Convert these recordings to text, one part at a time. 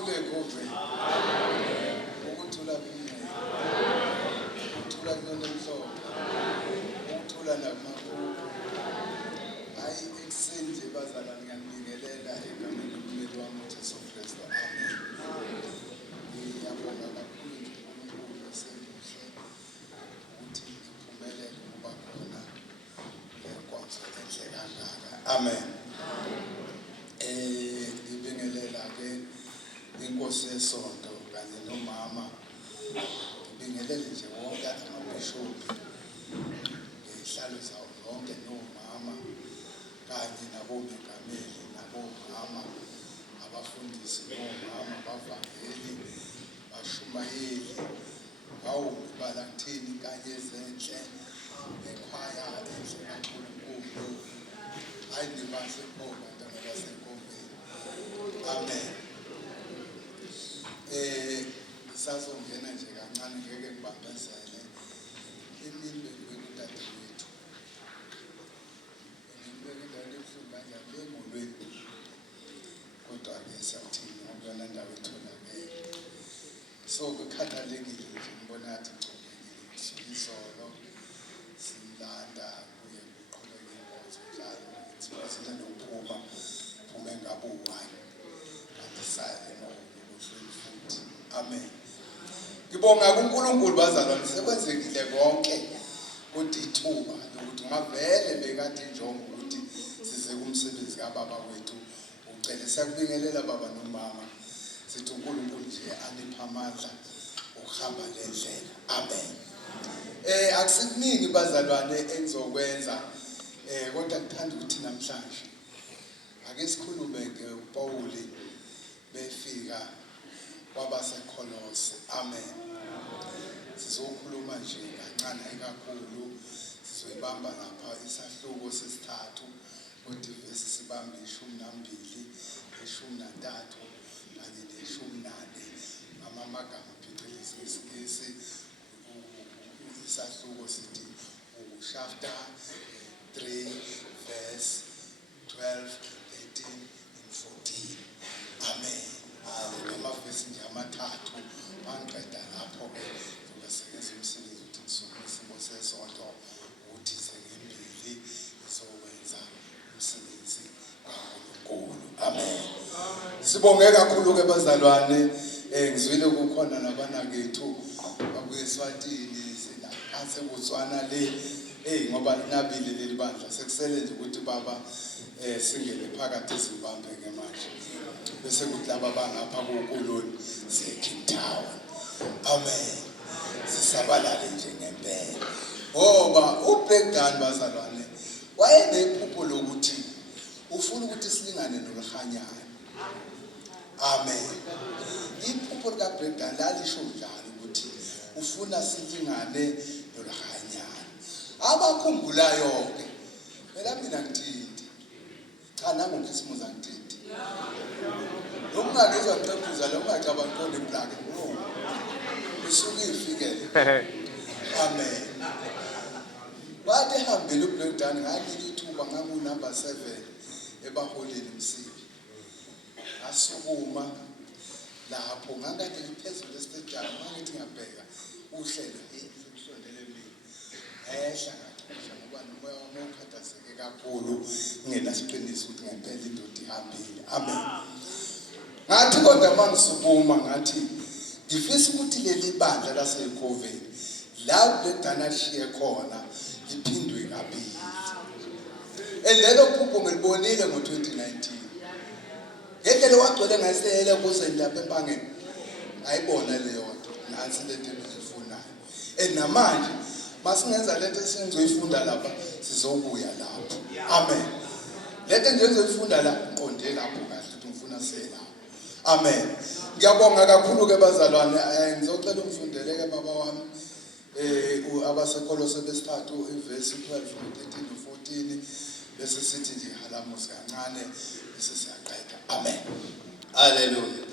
ukuthula eGoveni ukuthula kumina ukuthula kunomhlobo ukuthula nakumakhulu hayi ekuseni nje bazalwane ngiyanibingelela egameni lommeli wami uJesu Kristu amen. Ngiyabonga kakhulu uNkulunkulu esengihle ukuthi ngiphumelele ukuba khona lenkonzo enhle kangaka amen. Ngibingelela ke inkosi yesonto kanye nomama ngibingelele nje wonke amabhishophi ngezihlalo zawo zonke nomama kanye nabomegameli nabomama abafundisi nomama abavangeli bashumayeli balathini kanye ezenhle ekhaya enhle kakhulu hayi nibahle khona ntanga seNkoveni amen. Sazongena nje kancane ngeke ngibambezele imini bekudadewethu ngibekudala ebuhlungu kanjani engolweni kodwa-ke sathini ngokuyona ndawo etholakele so kukhathalekile nje ngibona ngathi ngicobekile isolo simlanda kuye kuqhubeke inkonzo njalo sibazile nokuphuma phume ngabe u-1 kanti saye nokuhleli futhi amen. Ngibonga kuNkulunkulu bazalwane sekwenzekile konke kodwa ithuba lokuthi ngavele bekade injongo ukuthi size kumsebenzi kababa wethu ucela siyakubingelela baba nomama sithi uNkulunkulu nje anipha amandla ukuhamba le ndlela amen. Akusikuningi bazalwane engizokwenza kodwa ngithanda ukuthi namhlanje ake sikhulume ngePaul befika kwabaseKolose amen. Sizokhuluma nje kancane kakhulu sizoyibamba lapha isahluko sesithathu kodwa ivesi sibambe 12 13 kanye ne14 amagama phecelezi ngesingisi isahluko sithi chapter 3 verse 12 13 and 14 amen. Amavesi nje amathathu bangiqeda lapho-ke zobasekeza umsebenzi ukuthi ngisuke isimo sesonto ukuthi sengembili izokwenza umsebenzi kaNkulunkulu amen. Sibonge kakhulu-ke bazalwane ngizwile kukhona nabanakethu babuye eSwatini sinaphansi eBotswana le ngoba linabile leli bandla sekusele nje ukuthi baba singene phakathi eZimbabwe-ke manje bese kuthi laba bangapha kokoloni siye-Cape Town amen sisabalale nje ngempela ngoba uBregdan bazalwane wayenephupho lokuthi ufuna ukuthi silingane noLhanyana amen. Iphupho likaBregdan lalisho njalo ukuthi ufuna silingane noLhanyana abakhumbulayo-ke phela mina ngithindi cha nangu ngikhisimuza ngithindi lokungangizwa ngiqephuza lokungacabanga khona iplaka isuke ifikele amen. Bathi ehambile uBregdan ngaleli ithuba ngangunumber 7 ebaholeni Msibi asukuma lapho ngangade liphezulu estadium mangithi ngiyabheka uhlelo ukusondele mina ehla ngathusha ngoba nomoya wami ukhathazeke kakhulu nginasiqiniseko ukuthi ngempela indoda ihambile amen. Ngathi kodwa mangisukuma ngathi ngifisa ukuthi leli bandla laseGoveni la uBregdan ashiye khona liphindwe kabili lelo phupho ngilibonile ngo-2019 ngendlela wagcwele ngayisela kuze lapha empangeni ngayibona leyo nto nansi lento esiyifunayo namanje masingenza lento esizoyifunda lapha sizobuya lapho amen. Lento nje engizoyifunda la ngiqonde lapho kahle ukuthi ngifuna siye lapho amen. Ngiyabonga kakhulu-ke bazalwane ngizocela umfundeleke baba wami abaseKolose besithathu ivesi 12 13 no 14 bese sithi nje halamuzi kancane bese siyaqeda amen. Hallelujah.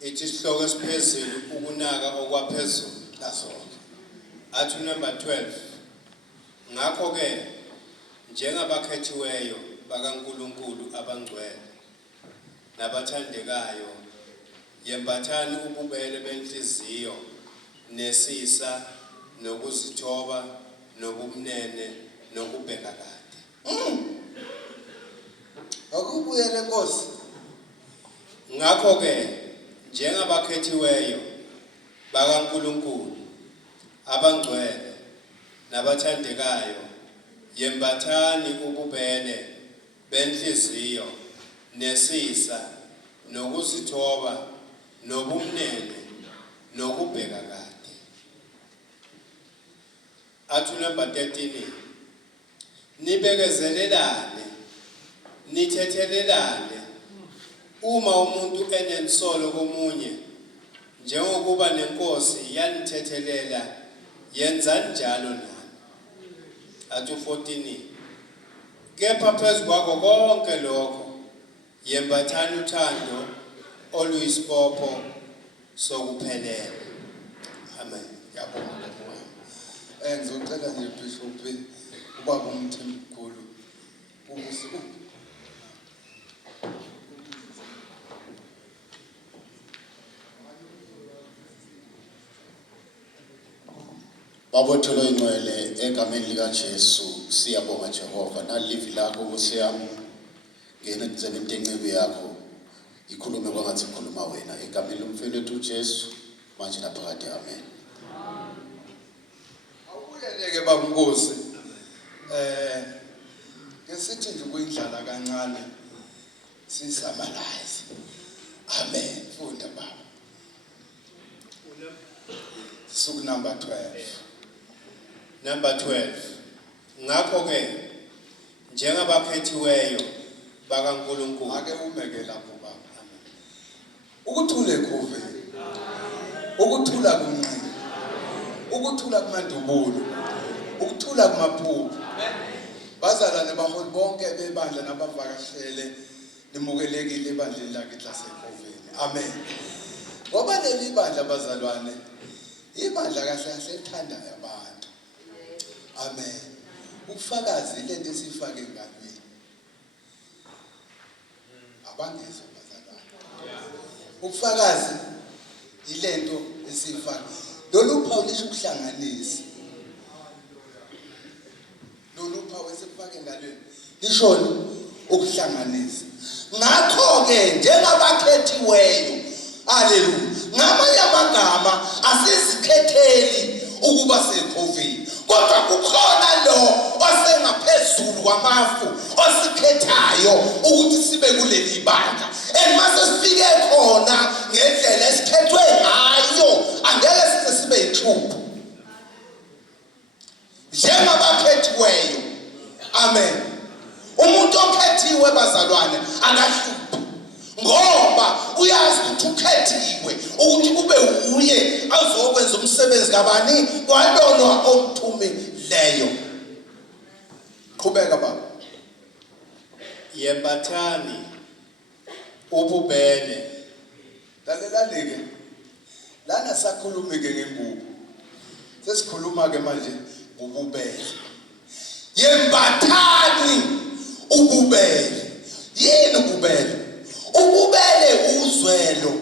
Ithi isihloko esiphezulu ukunaka okwaphezulu nasonke. Athi number 12. Ngakho-ke njengabakhethiweyo bakaNkulunkulu abangcwele nabathandekayo yembathani ububele benhliziyo nesisa nokuzithoba nobumnene nokubheka kade. Akubuyele Nkosi. Ngakho ke njengabakhethiweyo bakaNkuluNkulu abangcwele nabathandekayo yembathani ububele benhliziyo nesisa nokuzithoba nobumnene nokubheka kade. Athu number 13, nibekezelelane nithethelelane uma umuntu enensolo komunye njengokuba nenkosi yanithethelela yenzani njalo nani. Athu 14, kepha phezu kwakho konke lokho yembathani uthando oluyisibopho sokuphelela. Amen. Ngiyabonga Baba. Ngizocela nje Bishop ubaba uMthembukhulu ubusi. Babotholo ingcwele egameni lika Jesu siyabonga Jehova nalivi lakho kusiyami ngene kudzene intenceku yakho ikhulume kwangathi ikhuluma wena egameni lomfowethu uJesu manje naphakade amen. Awubuyeleke baba Nkosi. Ngesithi nje kuyindlala kancane sisamalize. Amen. Funda baba. Suku number 12. Number 12. Ngakho ke njengabakhethiweyo bakaNkuluNkulu Ake umeke lapho baba. Amen. Ukuthule COVID. Ukuthula kunqini. Ukuthula kumandubulo. Ukuthula kumaphupho. Bazalwane baholi bonke bebandla nabavakashele nimukelekile ebandleni lakithi laseKhoveni. Amen. Ngoba leli bandla bazalwane ibandla kahle kahle ethandayo abantu. Amen. Ubufakazi lento esifake engalweni. Abangezwe bazalwane. Ubufakazi ilento esifake. Lolu phawu lisho ukuhlanganisa. Lolu phawu esifake engalweni lishoni ukuhlanganisa. Ngakho ke njengabakhethiweyo, haleluya, ngamanye amagama asizikhetheli ukuba seKhoveni, kodwa kukhona lo osengaphezulu kwamafu osikhethayo ukuthi sibe kuleli bandla. Mase sifike khona ngendlela esikhethwe ngayo angeke sibe yithupha njengabakhethiweyo. Amen. Umuntu okhethiwe bazalwane akahluphi ngoba uyazi ukuthi ukhethiwe ukuthi kube uye azokwenza umsebenzi kabani kwalona omthumileyo. Qhubeka baba. yembathani ububele. Lalela-ke lana sakhuluma ke ngengubo. Sesikhuluma ke manje ububele. Yembathani ububele. Yini ububele? Ububele uzwelo.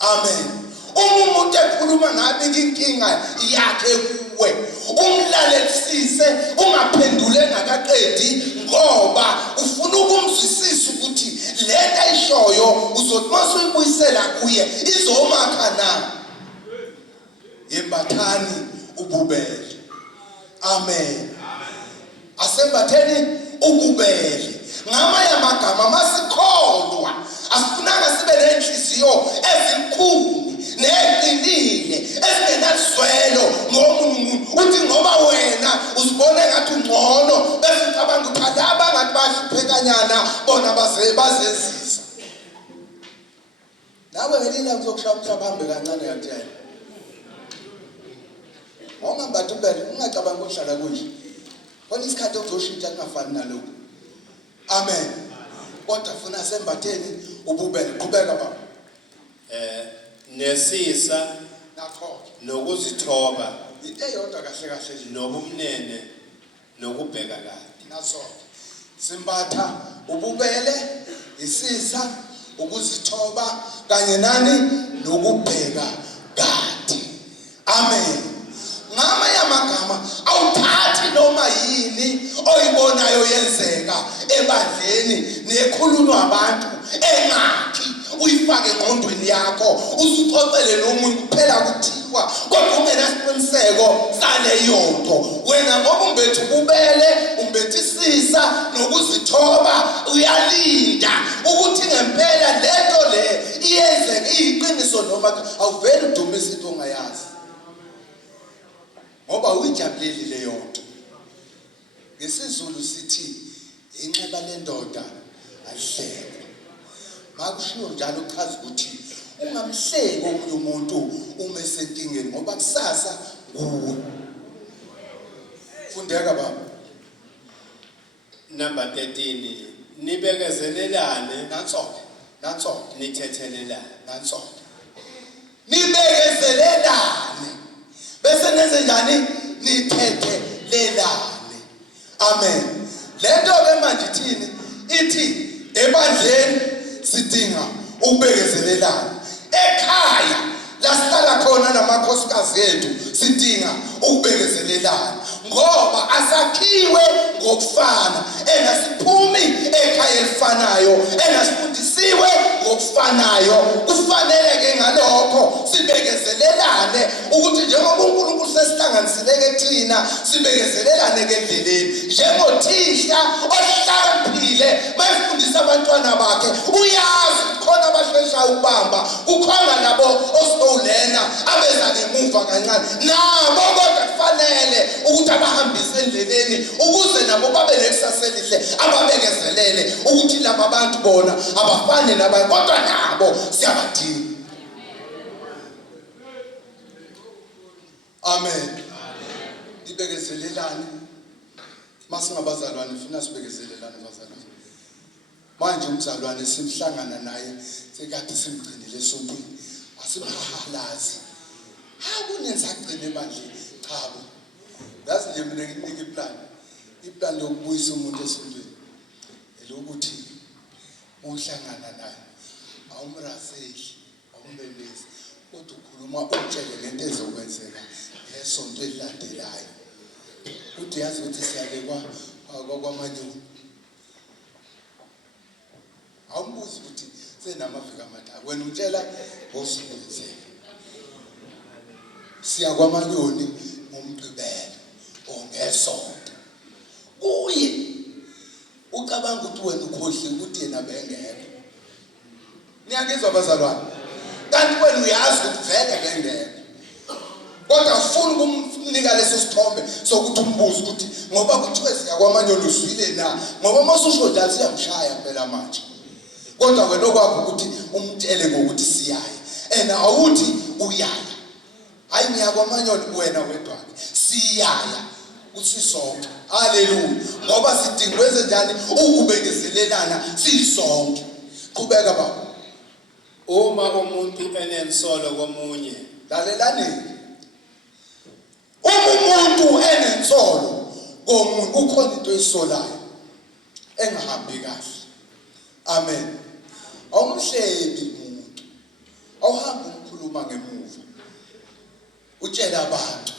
Amen. Umuntu ekhuluma ngabe inkinga yakhe kuwe umlalelisise ungaphendule ngakaqedi ngoba ufuna ukumzwisisa ukuthi lento ayishoyo uzothi masuyibuyisela kuye izomakha na. Yembathani ububele. Amen. Asembatheni ububele. Ngamanye amagama masikholwa asifunanga sibe nenhliziyo ezinkulu neqinile ezingenazwelo ngomuntu uthi ngoba wena uzibone ngathi ungcono bese ucabanga ukuthi laba ngathi bahluphekanyana bona bazezisa. Nawe ngelina kuzokushaya umhlabahambe kancane kathela. Ongambathi ubele ungacabanga ukuhlala kuhle. Khona isikhathi uzoshintsha kungafani nalokho. Amen. Kodwa funa sembatheni ububele. Qhubeka baba. Nesisa Nakho nokuzithoba into eyodwa kahle kahle nje nobumnene nokubheka kade. naso simbatha ububele, isisa ukuzithoba kanye nani nokubheka kade. Amen. Ngamanye amagama awuthathi noma yini oyibonayo yenzeka ebandleni nekhulunywa abantu engakhi uyifake engqondweni yakho uzixoxele nomunye kuphela kuthiwa kodwa ungenasiqiniseko saleyo nto. Wena ngoba umbethe ububele umbethisisa nokuzithoba uyalinda ukuthi ngempela lento le iyenzeke iyiqiniso noma awuveli udumise into ongayazi ngoba uyijabuleli leyo nto. NgesiZulu sithi inxeba lendoda alihlekwa. Makushiwo njalo kuchaza ukuthi ungamhleki omunye umuntu uma esenkingeni ngoba kusasa nguwe. Fundeka baba. Number 13 nibekezelelane nanso nithethelelane nanso nibekezelelane bese nenze njani nithethelelane. Amen. Lento ke manje ithini ithi ebandleni sidinga ukubekezelelana. Ekhaya la sihlala khona namakhosikazi ethu sidinga ukubekezelelana ngoba asakhiwe ngokufana enasiphumi ekhaya elifanayo enasifundisiwe ngokufanayo. Kufanele ke ngalokho sibekezelelane ukuthi njengoba uNkulunkulu sesihlanganisileke thina sibekezelelane ke endleleni. Njengothisha ohlakaniphile mayefundisa abantwana bakhe uyazi khona abasheshayo ukubamba kukhona labo osowulena abeza ngemuva kancane nabo kodwa kufanele ukuthi abahambise endleleni ukuze nabo babe nekusasa elihle ababekezelele ukuthi laba abantu bona abafane nabanye kodwa nabo siyabadinga. Amen. Ibekezelelane masingabazalwane funa sibekezelelane bazalwane. Manje umzalwane simhlangana naye sekade simgcinile esontweni asimhalazi hakunenza agcine ebandleni cha bo. Yazi nje mina nginika iplan yokubuyisa umuntu esontweni elokuthi uhlangana naye awumraseli awumbelezi kodwa ukhuluma utshele ngento ezokwenzeka ngesonto elilandelayo. Uthi yazi ukuthi siyalekwa kwamanyoni awumbuzi ukuthi senamavika amathathu wena utshela ngosibenzele siya kwamanyoni ngomgqibelo ongesonto kuye ucabanga ukuthi wena ukhohle ukuthi yena bengekho. Niyangizwa abazalwane kanti wena uyazi ukuthi vele bengekho kodwa ufuna ukumnika leso sithombe sokuthi umbuze ukuthi ngoba kuthiwe siya kwamanyoni uzwile na ngoba masusho njalo siyamshaya phela manje kodwa wena okwakho ukuthi umtshele ngokuthi siyaya awuthi uyaya hayi ngiya kwamanyoni wena wedwa siyaya usisonke. Haleluya. Ngoba sidinga kwenze njani ukubekezelelana sisonke. Qhubeka baba. uma umuntu enensolo komunye Lalelani. Umuntu enensolo komunye ukhona into esolayo engahambi kahle. Amen. Awumhlebi umuntu. Awuhambi ukukhuluma ngemuva. Utshela abantu.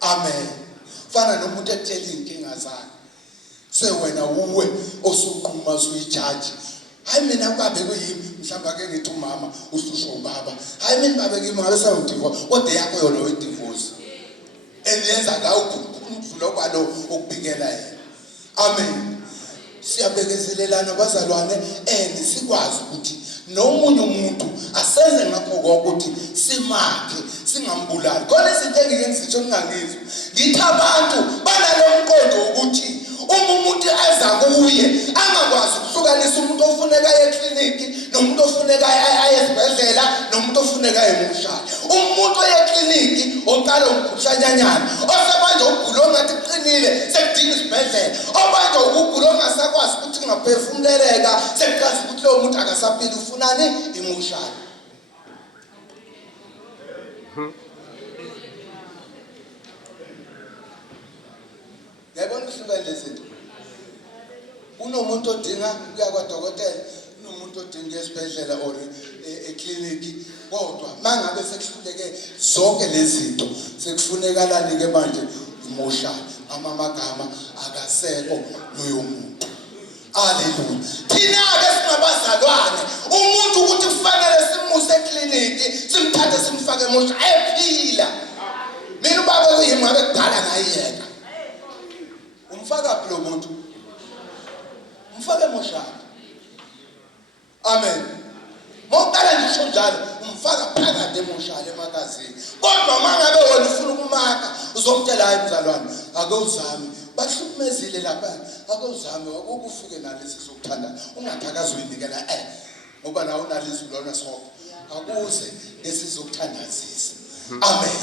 Amen. Fana nomuntu etshela inkinga zakhe. Sewena uwe osuqhuma suyijaji. Hayi mina babe kuyimi mhlamba ke ngithi umama ususho ubaba. Hayi mina babe kimi ngabe sayodivorce kodwa yakho yona uyidivorce. Enyenza la ukudlula kwalo ukubikela yena. Amen. Siyabekezelelana bazalwane sikwazi ukuthi nomunye umuntu asenze ngakho ukuthi simakhe singambulali. Khona izinto engike ngizitsho ngingangizwa. Ngithi abantu banalomqondo ukuthi umuntu aza kuye angakwazi ukuhlukanisa umuntu ofuneka ekliniki nomuntu ofuneka ayesibhedlela nomuntu ofuneka emushaya. Umuntu oyekliniki oqala umkhuhlanyanyana osebanje ugula ongathi qinile sekudinga isibhedlela obanje ukugula ongasakwazi ukuthi ngaphefumuleleka sekuchaza ukuthi lo muntu akasaphili ufunani imushaya. Yabona uhlukane lezinto. Unomuntu odinga ukuya kwadokotela umuntu odinga esibhedlela or ekliniki kodwa mangabe sekuhluleke zonke lezi zinto sekufunekalani ke manje emotional amagama akasekho loyo muntu. Haleluya. Thina ke singabazalwane umuntu ukuthi kufanele simuse ekliniki simthathe simfake emotional ephila. Mina ubaba uyimi ngabe kudala ngayiyeka. Umfaka phi lo muntu? Umfake emotional. Amen. Moqala ngisho njalo umfaka phakathi emotional emagazini. Kodwa mangabe wena ufuna ukumaka uzomtshela hayi mzalwane ake uzame bahlukumezile lapha ake uzame ukufike nalesi sokuthanda ungathakazi uyinikela ngoba nawe unalisi lona sonke akuze lesizokuthandazisa. Amen.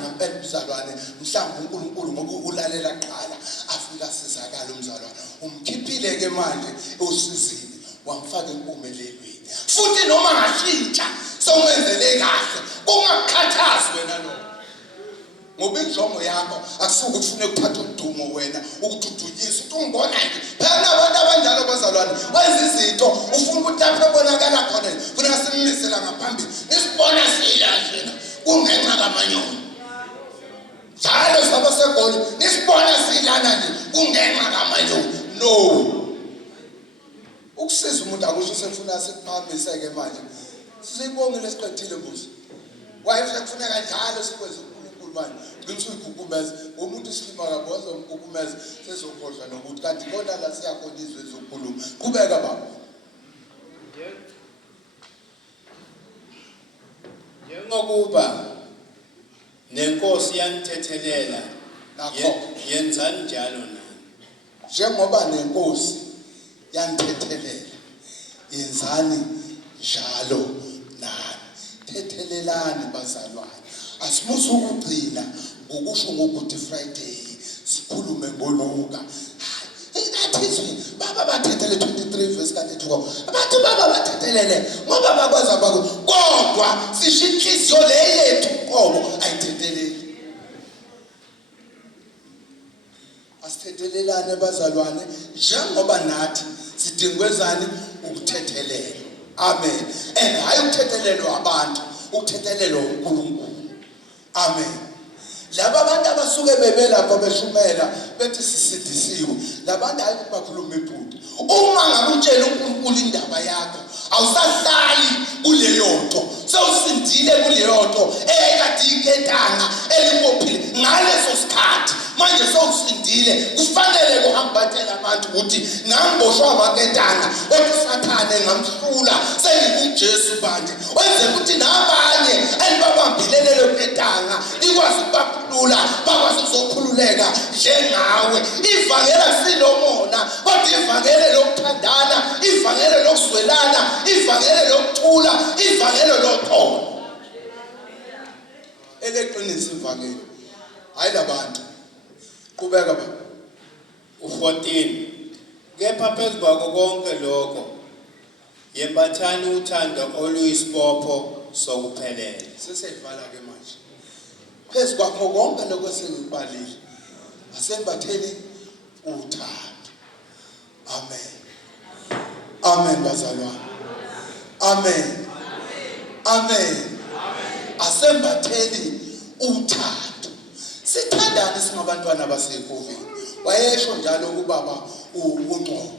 Ngempela mzalwane mhlawumbe uNkulunkulu ngoba ulalela kuqala afika sizakala umzalwane umkhiphile ke manje usizini wamfaka empumelelweni futhi noma ngashintsha somenzele kahle kungakhathazi wena lo ngoba injongo yakho akusuke ufune ukuthatha udumo wena ukududunyisa ukuthi ungibona nje phela abantu abanjalo bazalwane wenza izinto ufuna ukuthi lapho ebonakala khona funa simmisela ngaphambili isibona siyilashena kungenxa kamanyoni njalo sabasegoli nisibona silana nje kungenxa kamanyoni no ukusiza umuntu akusho sefuna sikuphambiseke manje sisibonge lesiqedile mbuzi wayefuna kufuneka njalo sikwenze uNkulunkulu manje ngithi uyigukumeza umuntu isilima kaboza umgukumeza sezokhohlwa nokuthi kanti kodwa la siyakhona izwe ezokhuluma qhubeka baba. Njengokuba nenkosi yanthethelela yenzani njalo nami. Njengoba nenkosi yanthethelela yenzani njalo nami. Thethelelani bazalwane. Asimusa ukugcina ngokusho ngoGood Friday sikhulume ngoluka. Athi baba bathethele 23 verse 32. Abathi baba bathethelele ngoba bakwazi abako kodwa sisho inhliziyo leyethu qobo ayithetheleli. Asithethelelane bazalwane njengoba nathi sidingwezani ukuthethelela. Amen. And hayi ukuthethelelwa abantu ukuthethelelwa uNkulunkulu. Amen. Laba abantu abasuke bebelapha beshumela bethi sisidisiwe labantu hayi bakhuluma iphutha. Uma ngabe utshela uNkulunkulu indaba yakho awusahlali kuleyo nto sewusindile kuleyo nto ekade iketanga elimophile ngaleso sikhathi manje sewusindile kufanele kuhambatela abantu ukuthi ngamboshwa abaketanga kodwa uSathane ngamhlula sengikuJesu manje wenze ukuthi nabanye elibabambilele loketanga ikwazi ukubakhulula bakwazi ukuzokhululeka njengawe. Ivangela silomona kodwa ivangele lokuthandana ivangele lokuzwelana ivangele lokuthula ivangele lothando eleqinisa ivangeli hayi labantu. Qhubeka baba. U14 kepha phezu kwako konke lokho yembathani uthando oluyisibopho sokuphelela. Seseyivala ke manje. Phezu kwakho konke lokho sengikubalile asembatheni uthando. Amen. Amen bazalwane. Amen. Amen. Asembatheni uthando. Sithandane singabantwana baseKhovini. Wayesho njalo kubaba uNqobo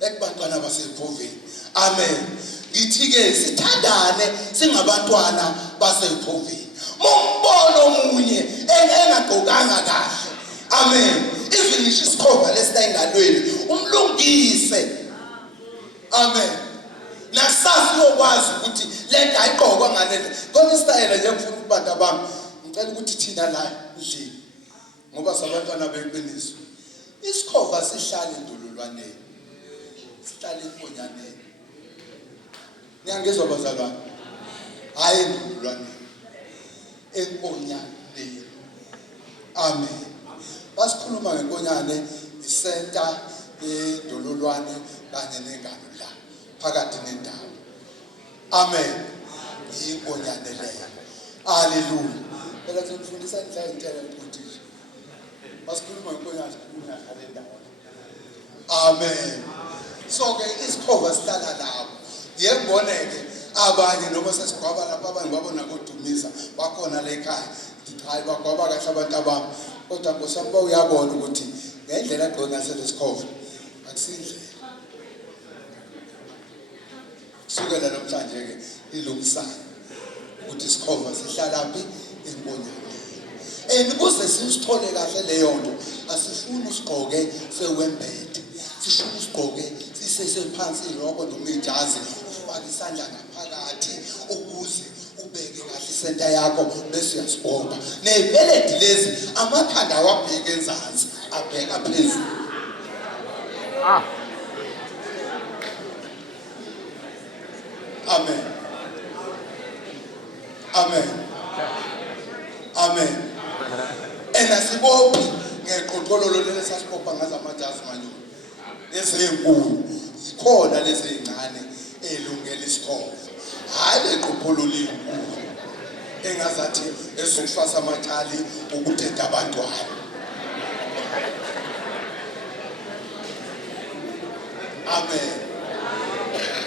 ekubantwana baseKhovini. Amen. Ngithi ke sithandane singabantwana baseKhovini. Mumbona omunye engagqokanga kahle. Amen. Even ngisho isikhova lesitayingalweni umlungise. Amen. Nasafi yokwazi ukuthi lento ayigqokwa ngalento. Khona isitayela nje ngifuna ukubantu bami. Ngicela ukuthi thina la endlini ngoba sabantwana beqiniso. Isikhova sihlala endololwaneni. Sihlala enkonyane. Ngiyangizwa bazalwane. Hayi endololwaneni. Enkonyane. Amen. Basikhuluma ngenkonyane isenta edololwane kanye nengalo la phakathi nendawo. Amen. Inkonyane leyo. Hallelujah. Phela sifundisa indlela intela ukuthi basikhuluma ngenkonyane sikhuluma ngale ndawo. Amen. So ke isikhova sihlala lapho ngiyemboneke abanye noma sesigwaba lapha abanye babona kodumisa bakhona la ekhaya hayi bagwaba kahle abantu abami kodwa ngosami bayabona ukuthi ngendlela egqoka ngaselesikhova akusindlela kusukela namhlanje ke ilungisana ukuthi isikhova sihlalaphi enkonyane ukuze sisithole kahle leyo nto asifuni usigqoke sewembethe sifuna usigqoke sisesephansi lokho noma ijazi ufake isandla ngaphakathi ukuze ubeke kahle isenta yakho bese uyasigqoka nezibeledi lezi amakhanda awabheke enzansi abheka phezulu amen amen amen enasibophi ngeqoqololo lesasibopha ngaze amajazi manje lezinkulu khona lezi zincane elungela isikhova hayi leqoqololo engazathi esokufasa amacali ukudeda abantwana amen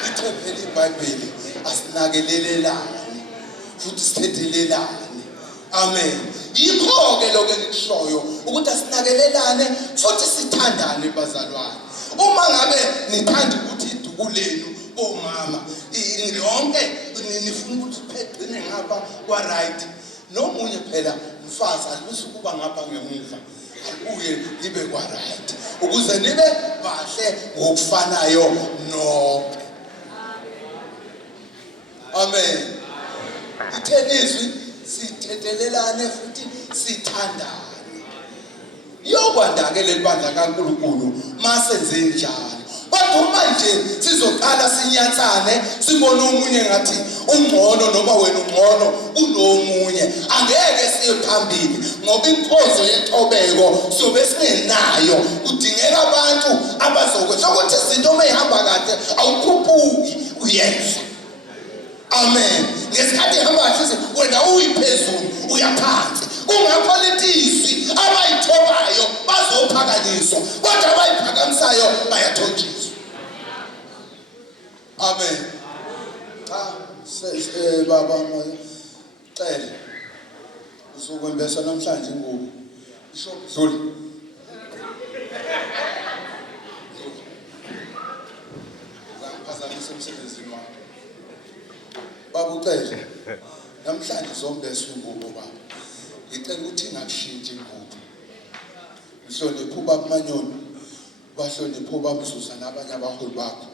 ithempeli iBhayibheli asinakelelelani futhi sithethelelani amen yikho ke lokho engikushoyo ukuthi asinakelelane futhi sithandane bazalwane uma ngabe nithanda ukuthi iduku lenu omama yonke nifuna ukuthi phegcine ngapha kwa right nomunye phela mfazi alusukuba ngapha ngemuva uye libe kwa right ukuze nibe bahle ngokufanayo nonke amen ithenizwi sithethelelane futhi sithandane yokwandake lelibandla kaNkulunkulu masenze njalo kodwa manje sizoqala sinyathane sibone umunye ngathi ungcono noma wena ungcono kunomunye angeke siye phambili ngoba inkozo yethobeko sobe singenayo kudingeka abantu abazokwenza ukuthi izinto mayihamba kahle awukhuphuki uyenza amen ngesikhathi ihamba kahle wena uyiphezulu uyaphansi kungapolitisi abayithobayo bazophakanyiswa kodwa abayiphakamisayo bayathonjiswa amen baba ngicela uzokwembesa namhlanje ingubo isho dluli ngaphazamisa umsebenzini wakho baba ucela namhlanje zombesa ingubo baba ngicela ukuthi ingakushintsha ingubo uhloniphe ubaba Manyoni bahloniphe ubaba Msusa nabanye abaholi bakho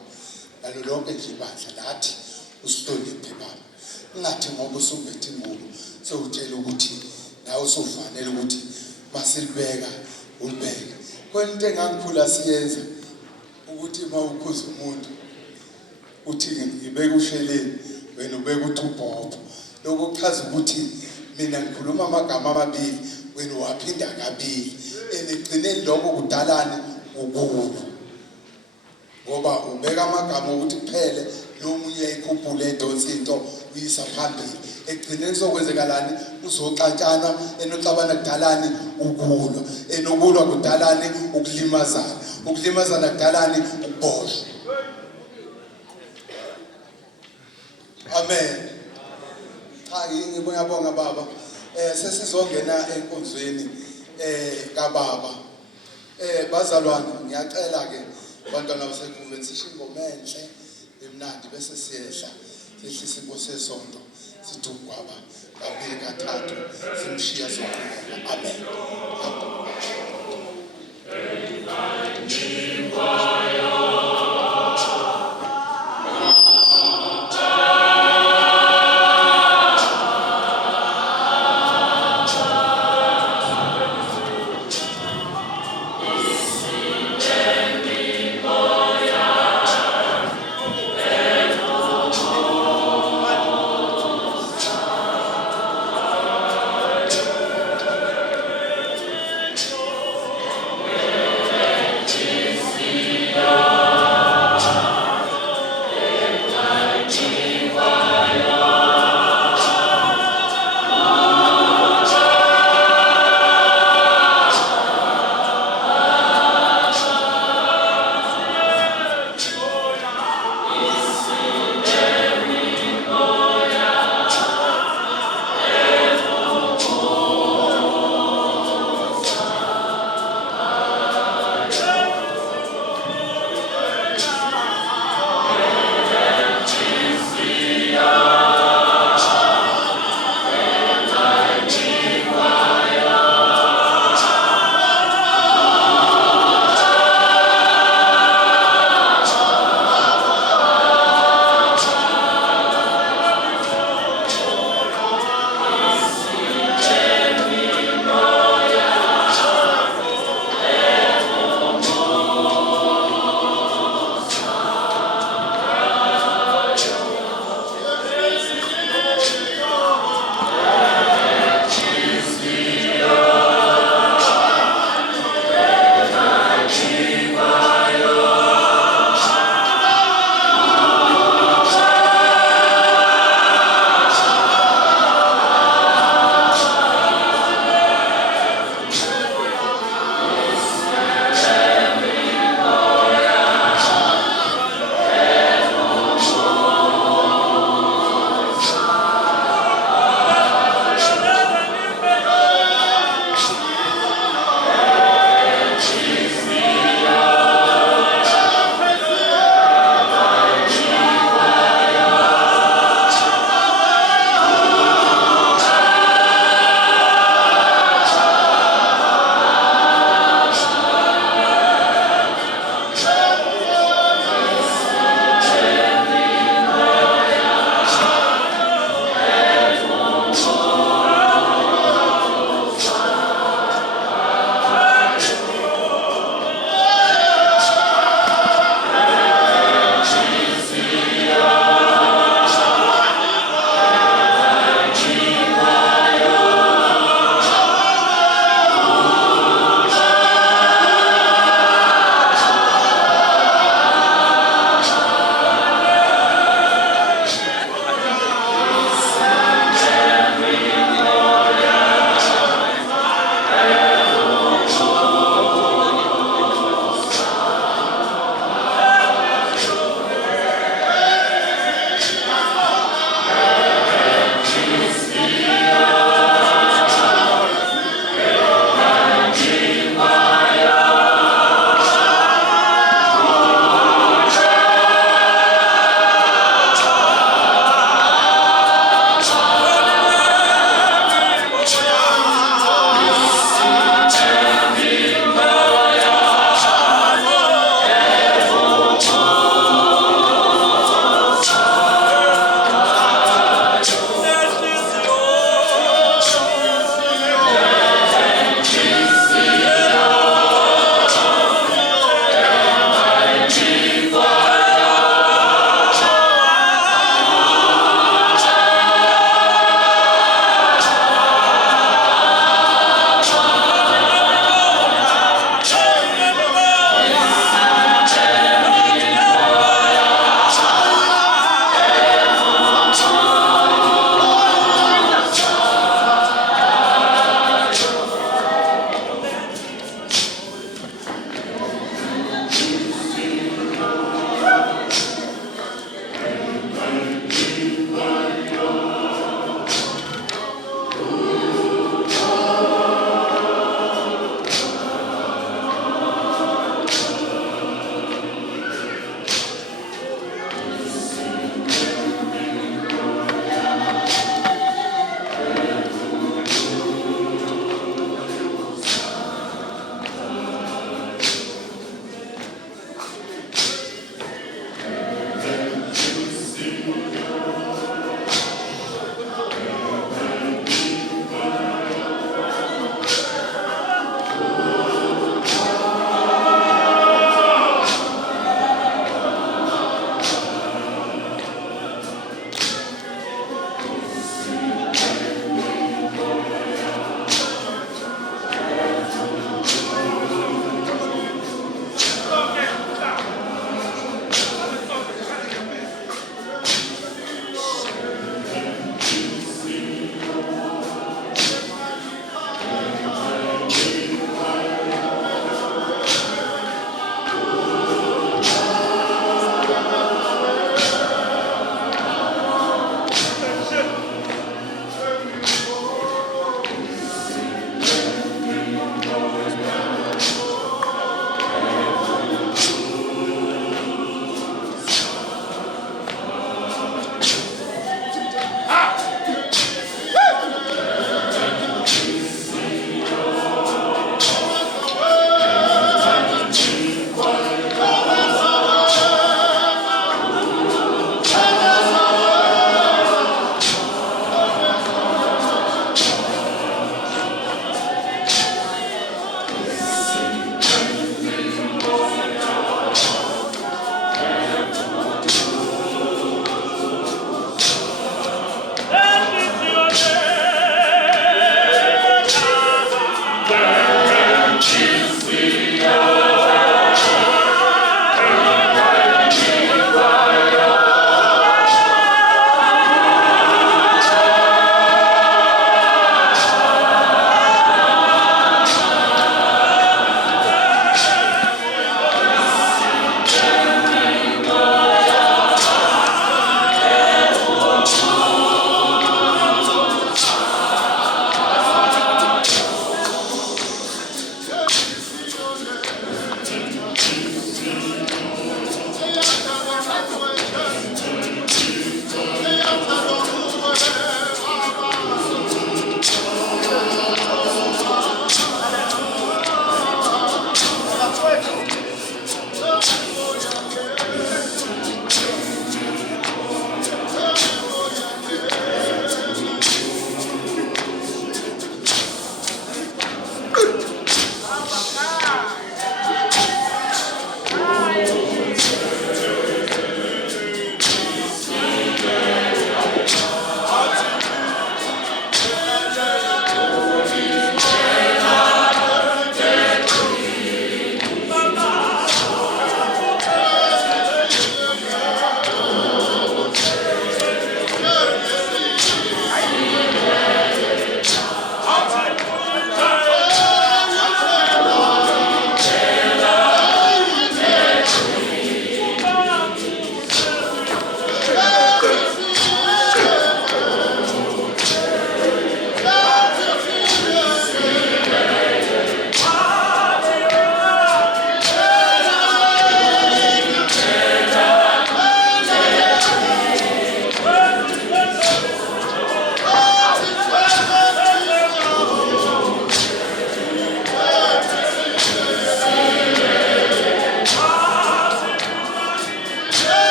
nalo lonke nje ibandla lathi usihloniphe baba ungathi ngoba usubethe ingubo sewutshela ukuthi nawe usufanele ukuthi masilibeka ulibeke konke engangiphula siyenza ukuthi mawukhuza umuntu uthi ngibeke usheleni wena ubeka uThubhopho lokho kuchaza ukuthi mina ngikhuluma amagama amabili wena waphinda kabili enigcineni lokho kudalane ukulu ngoba ubeka amagama ukuthi kuphele nomunye uyayikhuphula edonsa into uyisa phambili egcineni sokwenzekalani uzoxatshana enoxabana kudalani ukulwa enokulwa kudalani ukulimazana kudalani ukuboshwa amen ngiyabonga baba sesizongena enkonzweni kaBaba bazalwane ngiyacela ke abantwana basekhuveni sisho ingoma enhle emnandi bese siyehla sehlisa inkosi esonto sithi ukwaba kabili kathathu simshiya sokuphela amen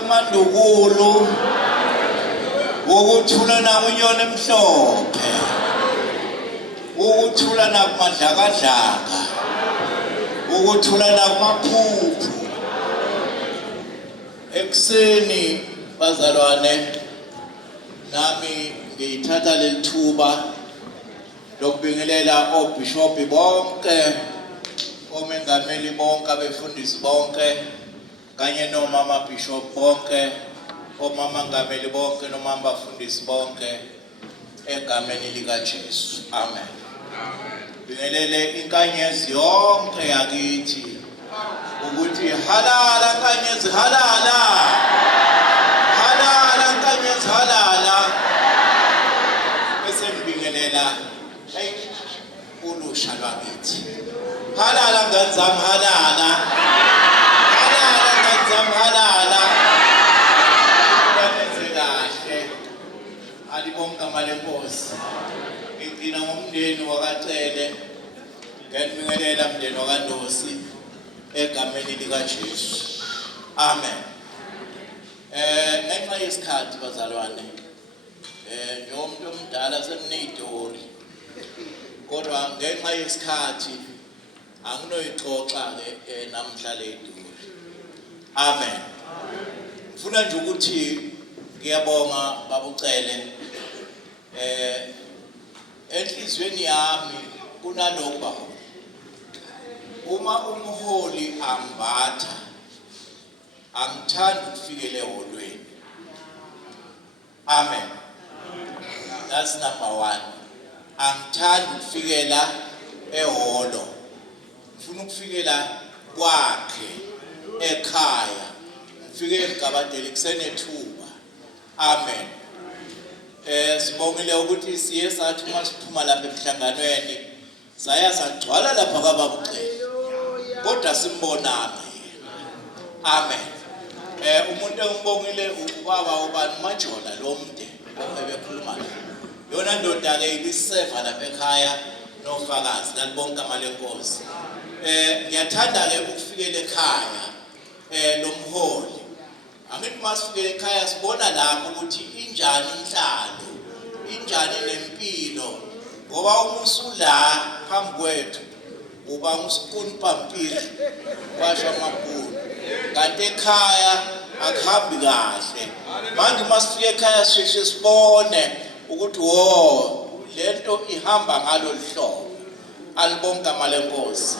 kumandukulu ukuthula nakunyona emhlophe ukuthula nakumadlakadlaka ukuthula nakumaphuphu ekseni bazalwane nami ngiyithatha lelithuba lokubingelela obishop bonke omengameli bonke abefundisi bonke kanye nomama bishop bonke omama ngameli bonke nomama bafundisi bonke egameni lika Jesu amen bingelele inkanyezi yonke yakithi ukuthi halala nkanyezi halala halala nkanyezi halala bese ngibingelela ulusha lwakithi halala ngani zami halala halala ngani zami halala benze kahle alibonke amalenkosi ngigcina ngomndeni wakacele ngenibingelela mndeni wakaNdosi egameni lika Jesu amen ngenxa yesikhathi bazalwane njengomuntu omdala semneyidori kodwa ngenxa yesikhathi anginoyixoxa ke namhla leduri amen ngifuna nje ukuthi ngiyabonga babucele enhlizweni yami kunalokuba uma umholi ambatha angithandi ukufikele eholweni amen that's number 1 angithandi ukufikela eholo ngifuna ukufikela kwakhe ekhaya ngifike eGabadela kusenethuba amen sibongile ukuthi siye sathi uma siphuma lapha emhlanganweni saya sagcwala lapha kababucele kodwa simbonanga amen umuntu engibongile ubaba ubani majola lo mde obekhuluma la yona ndoda ke ibiseva lapha ekhaya nofakazi nalibonke amalenkosi ngiyathanda ke ukufikela ekhaya lomholi angithi masifikele ekhaya sibona lapho ukuthi injani inhlalo injani nempilo ngoba umusula phambi kwethu uba usikuni pampiri kwasha amabhulu kanti ekhaya akuhambi kahle manje masifike ekhaya sisheshe sibone ukuthi lento ihamba ngalo lihlobo alibonke amalenkosi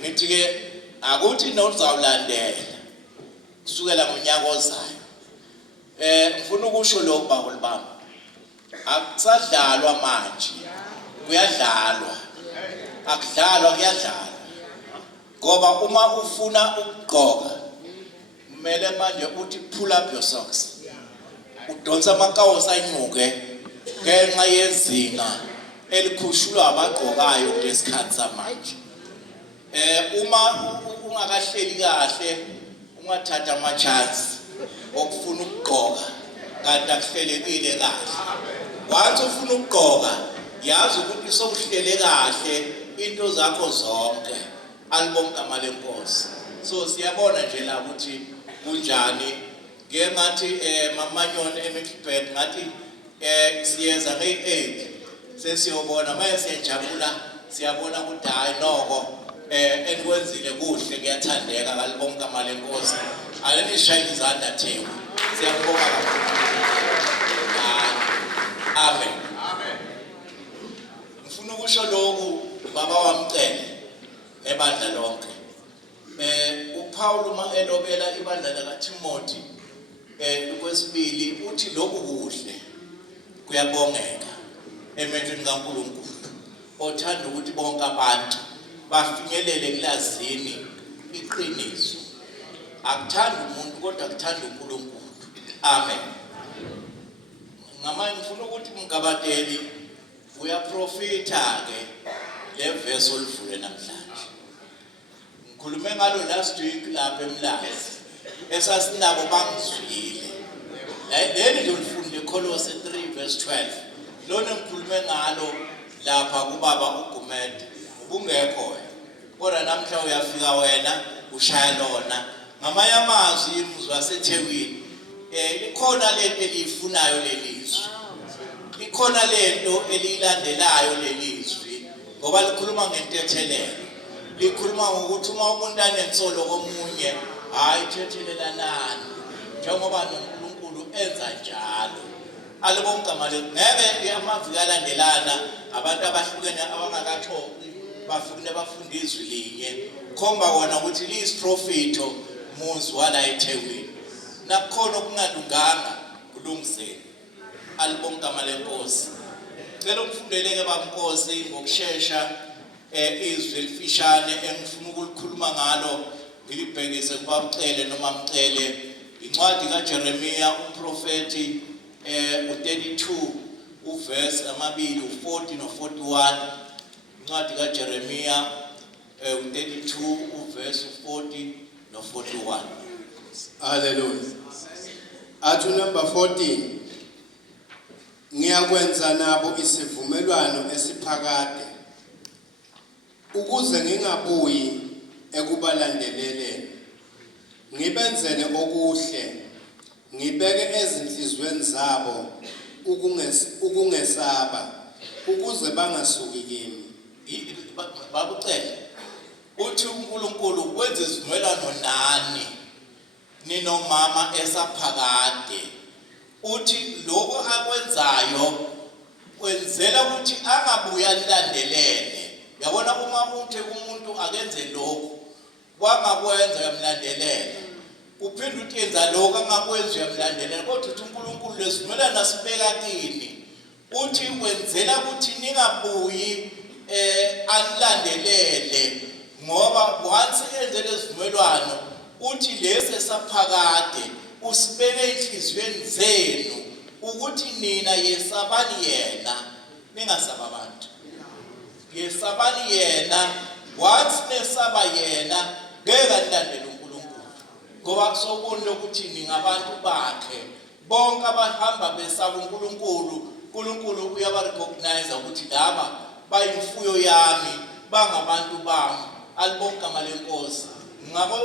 ngithi ke akuthi nozawulandela kusukela ngonyaka ozayo ngifuna ukusho lokho baholi bami akusadlalwa manje kuyadlalwa akudlalwa kuyadlalwa ngoba uma ufuna ukugqoka kumele manje uthi pull up your socks udonsa amakawusi anyuke ngenxa yezinga elikhushulwa abagqokayo kulesikhathi samanje uma ungakahleli kahle ungathatha ama-chance okufuna ukugqoka kanti akuhlelekile kahle once ufuna ukugqoka yazi ukuthi sokuhlele kahle into zakho zonke alibonke amalenkosi so siyabona nje la ukuthi kunjani ke ngathi mamanyoni eMiddelburg ngathi siyeza nge-8 sesiyobona manje siyajabula siyabona ukuthi hayi noko enikwenzile kuhle kuyathandeka kalibonke amalenkosi alenishaye izandla theko siyabonga kakhulu amen amen ngifuna ukusho lokhu baba wamcele ebandla lonke uPaul uma elobela ibandla lakaTimothy kwesibili uthi lokhu kuhle kuyabongeka emehlweni kaNkulunkulu othanda ukuthi bonke abantu bafinyelele kulazini iqiniso akuthanda umuntu kodwa akuthanda uNkulunkulu amen ngamanye ngifuna ukuthi mngabadeli uyaprofita ke le verse olivule namhlanje ngikhulume ngalo last week lapha eMlazi esasinabo bangizwile leli nje ulifunde eKolose 3 verse 12 lona ngikhulume ngalo lapha kubaba uGumede ubungekho kodwa namhla uyafika wena ushaya lona ngamanye amazwi imizwa waseThekwini likhona lento eliyifunayo lelizwi, likhona lento elilandelayo lelizwi ngoba likhuluma ngentethelelo, likhuluma ngokuthi uma umuntu anensolo komunye hayi thethelela njengoba noNkulunkulu enza njalo. Alibonke amale ngeke amaviki alandelana abantu abahlukene abangakathoki bafune bafunda izwi linye khomba wona ukuthi liyisiprofito muzi wala eThekwini nakukhona okungalunganga kulungiseni. Alibonke amale Nkosi cela ukufundeleke bamnkosi ngokusheshsha izwi elifishane engifuna ukulikhuluma ngalo ngilibhekise kubamcele noma mcele incwadi kaJeremiya umprofeti u32 uverse amabili u40 no41. Incwadi kaJeremiya u32 uverse u40 no41. Hallelujah. Athi number 14. Ngiyakwenza nabo isivumelwano esiphakade ukuze ngingabuyi ekubalandeleleni. Ngibenzele okuhle, ngibeke ezinhlizweni zabo ukungesaba ukuze bangasuki kimi. Babucele uthi uNkulunkulu wenza isivumelwano nani ninomama esaphakade. Uthi lokho akwenzayo wenzela ukuthi angabuya nilandelele. Yabona uma uthe umuntu akenze lokho wangakwenza uyamlandelela, uphinde uthi yenza lokho angakwenza uyamlandelela, kodwa uthi uNkulunkulu lesivumelwano asibeka kini uthi wenzela ukuthi ningabuyi anilandelele ngoba once enze lesivumelwano uthi lesi saphakade usibeke enhlizweni zenu ukuthi nina yesabani yena ningasaba abantu, yesabani yena. Once nesaba yena ngeke nilandele uNkulunkulu ngoba sobonile ukuthi ningabantu bakhe bonke abahamba besaba uNkulunkulu. uNkulunkulu uyabarecognize ukuthi laba bayimfuyo yami bangabantu bami. Alibonke amale Nkosi ngabo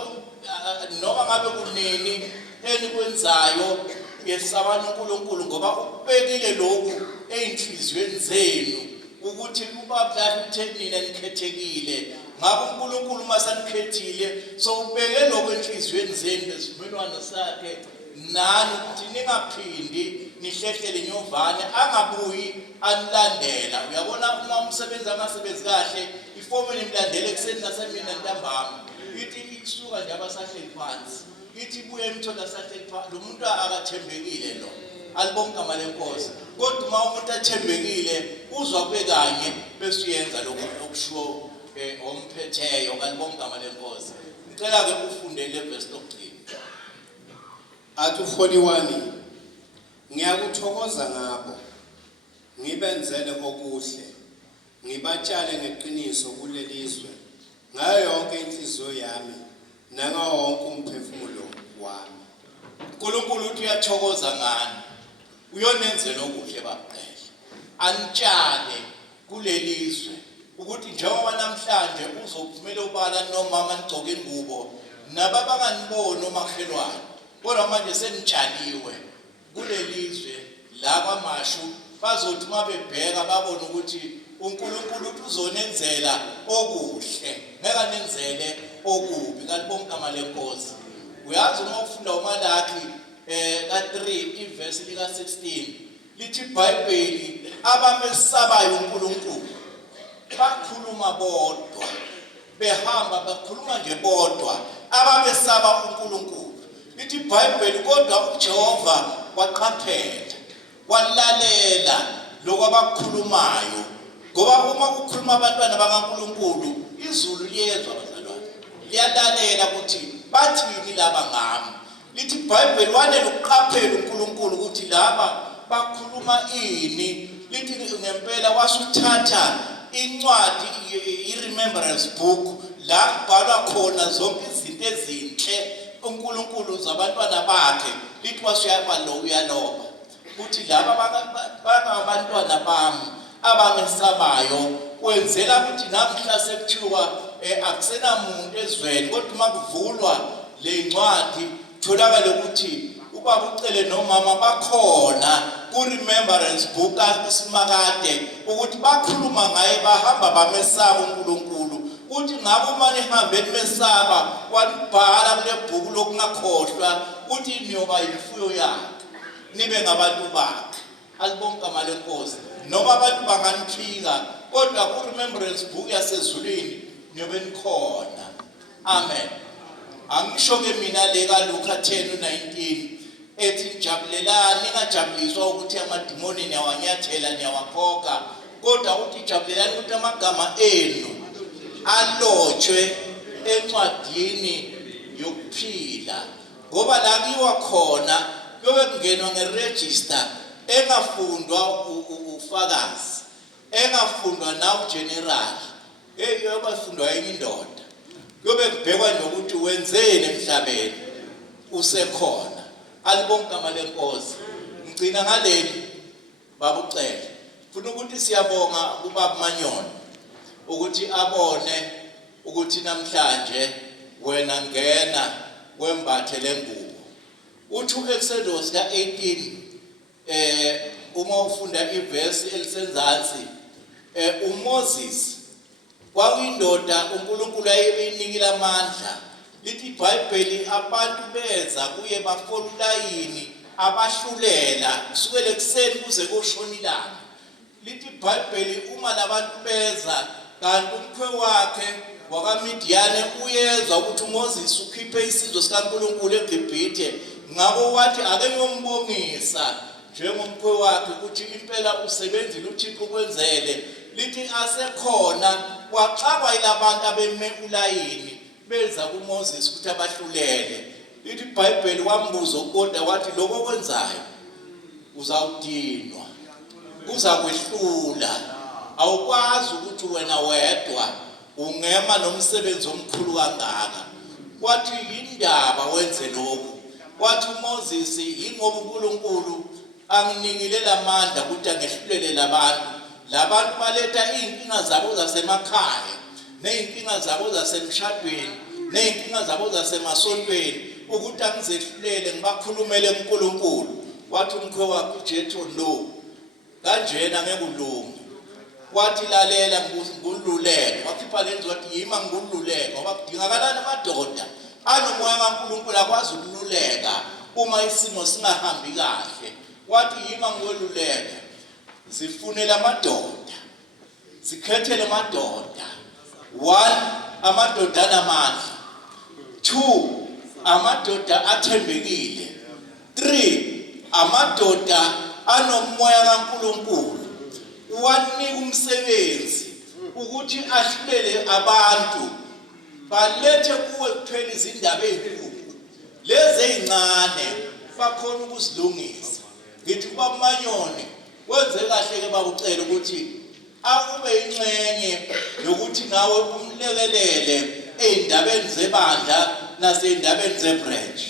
noma ngabe kunini enikwenzayo yesabani uNkulunkulu ngoba ubekile lokhu einhlizweni zenu ukuthi ubabudala uthi nina nikhethekile ngabo uNkulunkulu masanikhethile so ubeke lokho enhlizweni zenu nesivumelwano sakhe nani ukuthi ningaphindi nihlehlele nyovane angabuyi anilandela. Uyabona uma umsebenzi angasebenzi kahle ifomu nimlandele kuseni nasemini ntambama ithi ikusuka nje abasahleli phansi ithi ibuye emthola sahleli phansi lo muntu akathembekile lo. Alibonke amale Nkosi kodwa uma umuntu athembekile uzwa kube kanye bese uyenza lokho okushiwo omphetheyo. Alibonke amale Nkosi ngicela ke ufundele verse 3. Athi 41. Ngiyakuthokoza ngabo, ngibenzele okuhle, ngibatshale ngeqiniso kulelizwe ngayo yonke inhliziyo yami nangawo wonke umphefumulo wami. uNkulunkulu uthi uyathokoza ngani, uyonenzela okuhle baphela, anitshale kulelizwe ukuthi njengoba namhlanje uzophumela ubala nomama nigcoke ingubo nababanganiboni omakhelwane kodwa manje senitshaliwe kulelizwe la kwamashu bazothi mabebheka babone ukuthi uNkulunkulu uzonenzela okuhle ngeke anenzele okubi. Kalibonke amale Nkosi. Uyazi uma ufunda uMalaki ka3 iverse lika 16 lithi iBhayibheli abamesabayo uNkulunkulu bakhuluma bodwa, behamba bakhuluma nje bodwa abamesaba uNkulunkulu. Lithi iBhayibheli kodwa uJehova waqaphela walalela lokho abakukhulumayo ngoba uma kukhuluma abantwana bakaNkulunkulu izulu liyezwa bazalwane, liyalalela ukuthi bathini laba ngami. Lithi iBhayibheli wanele ukuqaphela uNkulunkulu ukuthi laba bakhuluma ini. Lithi ngempela wasuthatha incwadi i-remembrance book la kubhalwa khona zonke izinto ezinhle uNkulunkulu zabantwana bakhe. Lithi wasuyaba lo uyaloba ukuthi laba bangabantwana bami abangesabayo wenzela ukuthi namhla sekuthiwa akusenamuntu ezweni kodwa uma kuvulwa le ncwadi tholakala ukuthi ubaba ucele nomama bakhona ku remembrance book kaSimakade ukuthi bakhuluma ngaye bahamba bamesaba uNkulunkulu uthi ngabe uma nihambe nimesaba wabhala kule bhuku lokungakhohlwa uthi niyoba imfuyo yakhe nibe ngabantu bakhe alibonke amale Nkosi noma abantu banganiphika kodwa ku remembrance book yasezulwini niyobe nikhona amen. Angisho ke mina le kaLuka 10:19 ethi jabulelani ningajabuliswa ukuthi amadimoni niyawanyathela niyawakhokha kodwa uthi jabulelani ukuthi amagama enu alotshwe encwadini yokuphila ngoba la kuyiwa khona kuyobe kungenwa ngeregister engafundwa ufakazi engafundwa na ugeneral yoba fundwa enye indoda kuyobe kubhekwa nokuthi wenzeni emhlabeni usekhona alibonke amale Nkosi ngicina ngaleli baba ucele funa ukuthi siyabonga kubaba Manyoni ukuthi abone ukuthi namhlanje wena ngena wembathe lengubo uthi uExodus ka18 uma ufunda iverse elisenzansi uMoses kwakuyindoda uNkulunkulu ayeyinikile amandla lithi iBhayibheli abantu beza kuye bafola ulayini abahlulela kusukela ekseni kuze koshona ilanga lithi iBhayibheli uma labantu beza kanti umkhwe wakhe wakaMidiyane uyezwa ukuthi uMoses ukhiphe isizwe sikaNkulunkulu eGibhithe ngabo wathi ake ngiyombongisa njengomkhwe wakhe ukuthi impela usebenzile uThixo kwenzele lithi asekhona waxakwa ilabantu abeme ulayini beza kuMoses ukuthi abahlulele lithi iBhayibheli wambuza ukodwa wathi lokho okwenzayo uzawudinwa uzakwehlula awukwazi ukuthi wena wedwa ungema nomsebenzi omkhulu kangaka wathi indaba wenze lokhu wathi uMoses ingoba uNkulunkulu anginikile lamandla ukuthi angehlulele labantu baletha izinkinga zabo zasemakhaya nezinkinga zabo zasemshadweni nezinkinga zabo zasemasontweni ukuthi angizehlulele ngibakhulumele uNkulunkulu wathi umkhwe wakhe uJethro no kanjena ngeke ulunge wathi lalela ngululeka wakhipha lenzo wathi yima ngululeka ngoba kudingakalana amadoda anomoya kaNkulunkulu akwazi ukululeka uma isimo singahambi kahle wathi yima ngoluleka zifunela amadoda zikhethele amadoda 1 amadoda amandla 2 amadoda athembekile 3 amadoda anomoya kaNkulunkulu wanika umsebenzi ukuthi ahlulele abantu balethe kuwe kuphela izindaba ezinkulu lezi ezincane bakhona ukuzilungisa ngithi kuba Manyoni wenze kahle ke bakucela ukuthi akube ingxenye yokuthi nawe umlekelele ezindabeni zebandla nasezindabeni zebranch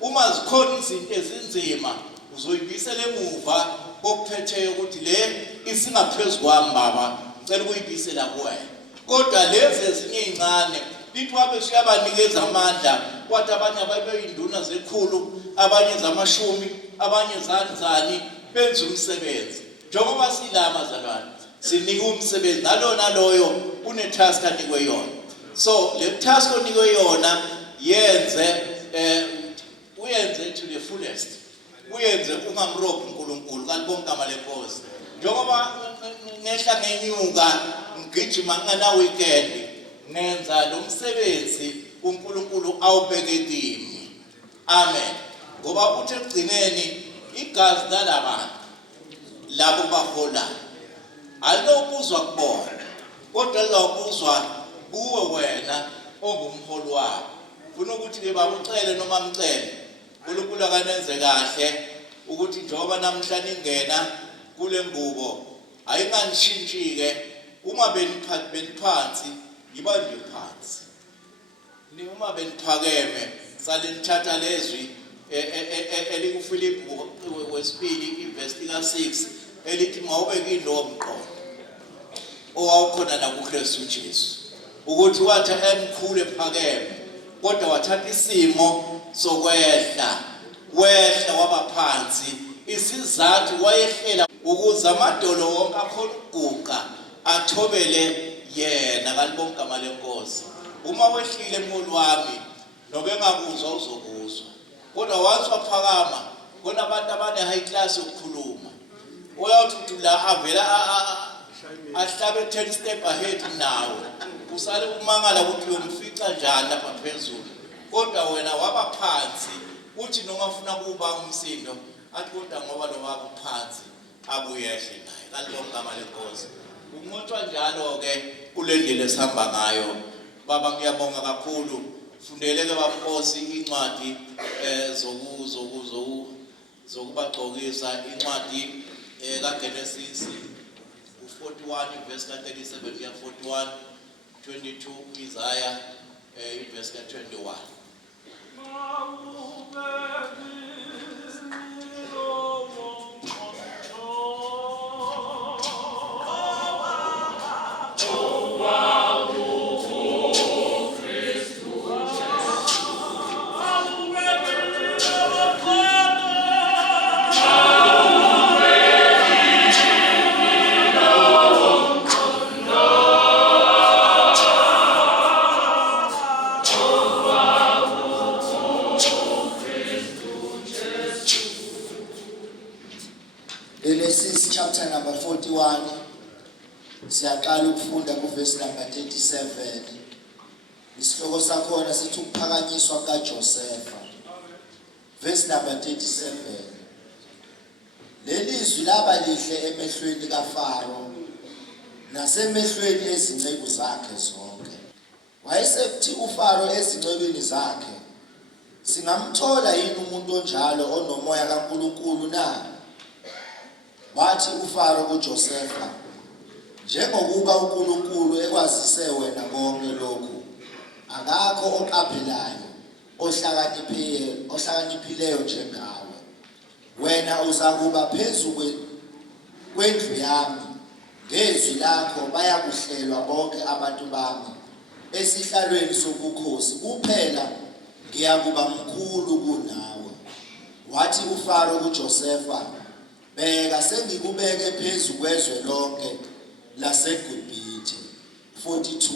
uma zikhona izinto ezinzima uzoyibisela emuva kokuphetheyo ukuthi le isingaphezulu kwami baba ngicela ukuyibisela kuwena kodwa lezi ezinye ezincane lithi wabe siyabanikeza amandla kwathi abanye ababeyinduna zekhulu abanye zamashumi abanye zanzani benza umsebenzi njengoba silama zalwane sinika umsebenzi naloyo une task anikwe yona so le task onikwe yona yenze uyenze to the fullest uyenze ungamrobhi uNkulunkulu kalibonke amale Nkosi njengoba nehla ngenyuka ngigijima ngana weekend nenza lo msebenzi uNkulunkulu awubeke kimi amen ngoba uthi egcineni igazi lalabantu labo bahola alokuzwa kubona kodwa lokuzwa kuwe wena ongumholi wabo ufuna ukuthi ke bakucele noma mcele uNkulunkulu akanenze kahle ukuthi njengoba namhlanje ingena kule ngubo ayinganishintshike uma beniphansi yibanje phansi uma beniphakeme sale nithatha lezwi elikuFilipi wesibili iverse ka6 elithi mawubeke indawo omqondo owawukhona la kuKristu Jesu ukuthi wathi emkhulu ephakeme kodwa wathatha isimo sokwehla wehla wabaphansi. Isizathu wayehlela ukuze amadolo wonke akhona ukuguqa athobele yena kalibonke igama lenkosi. Uma wehlile emholi wami nobe ngakuzwa uzokuzwa. Kodwa wathi waphakama kunabantu abane high class ukukhuluma. Uyawuthi la avela ahlabe 10 step ahead nawe. Usale umangala ukuthi uyomfica njani lapha phezulu. Kodwa wena wabaphansi uthi noma ufuna kuba umsindo athi kodwa ngoba lo wabo phansi abuyehle naye kalibonke igama lenkosi. Ukunqotshwa njalo ke kule ndlela esihamba ngayo. Baba ngiyabonga kakhulu. Fundeleke baNkosi incwadi zokubagqokisa incwadi kaGenesis 41 verse 37 ya 41 22 Isaiah verse 21. Genesis chapter number 41. Siyaqala ukufunda kuverse number 37. Isihloko sakhona sithi ukuphakanyiswa kaJosefa. Verse number 37. Lelizwi laba lihle emehlweni kaFaro nasemehlweni ezinceku zakhe zonke. Wayesekuthi uFaro ezincekwini zakhe, singamthola yini umuntu onjalo onomoya kaNkulunkulu na? Wathi uFaro kuJosefa, njengokuba uNkulunkulu ekwazise wena konke lokhu, akakho oqaphelayo ohlakaniphileyo njengawe. Wena uzakuba phezulu kwendlu yami, ngezwi lakho bayakuhlelwa bonke abantu bami esihlalweni sobukhosi, kuphela ngiyakuba mkhulu kunawe. Wathi uFaro kuJosefa, beka sengikubeke phezulu kwezwe lonke laseGibhithe. 42.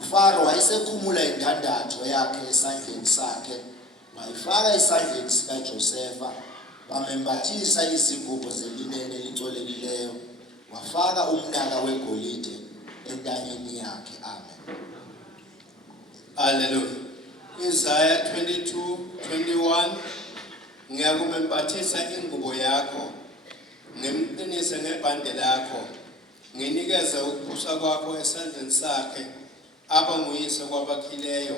uFaro wayesekhumula indandatho yakhe esandleni sakhe, wayifaka esandleni sikaJosefa, bamembathisa izingubo zelinene elicolekileyo, wafaka umnaka wegolide entanyeni yakhe. Amen. Hallelujah. Isaiah 22:21. Ngiyakumembathisa ingubo yakho, ngimqinise ngebhande lakho, nginikeze ukubusa kwakho esandleni sakhe, aba nguyise kwabakhileyo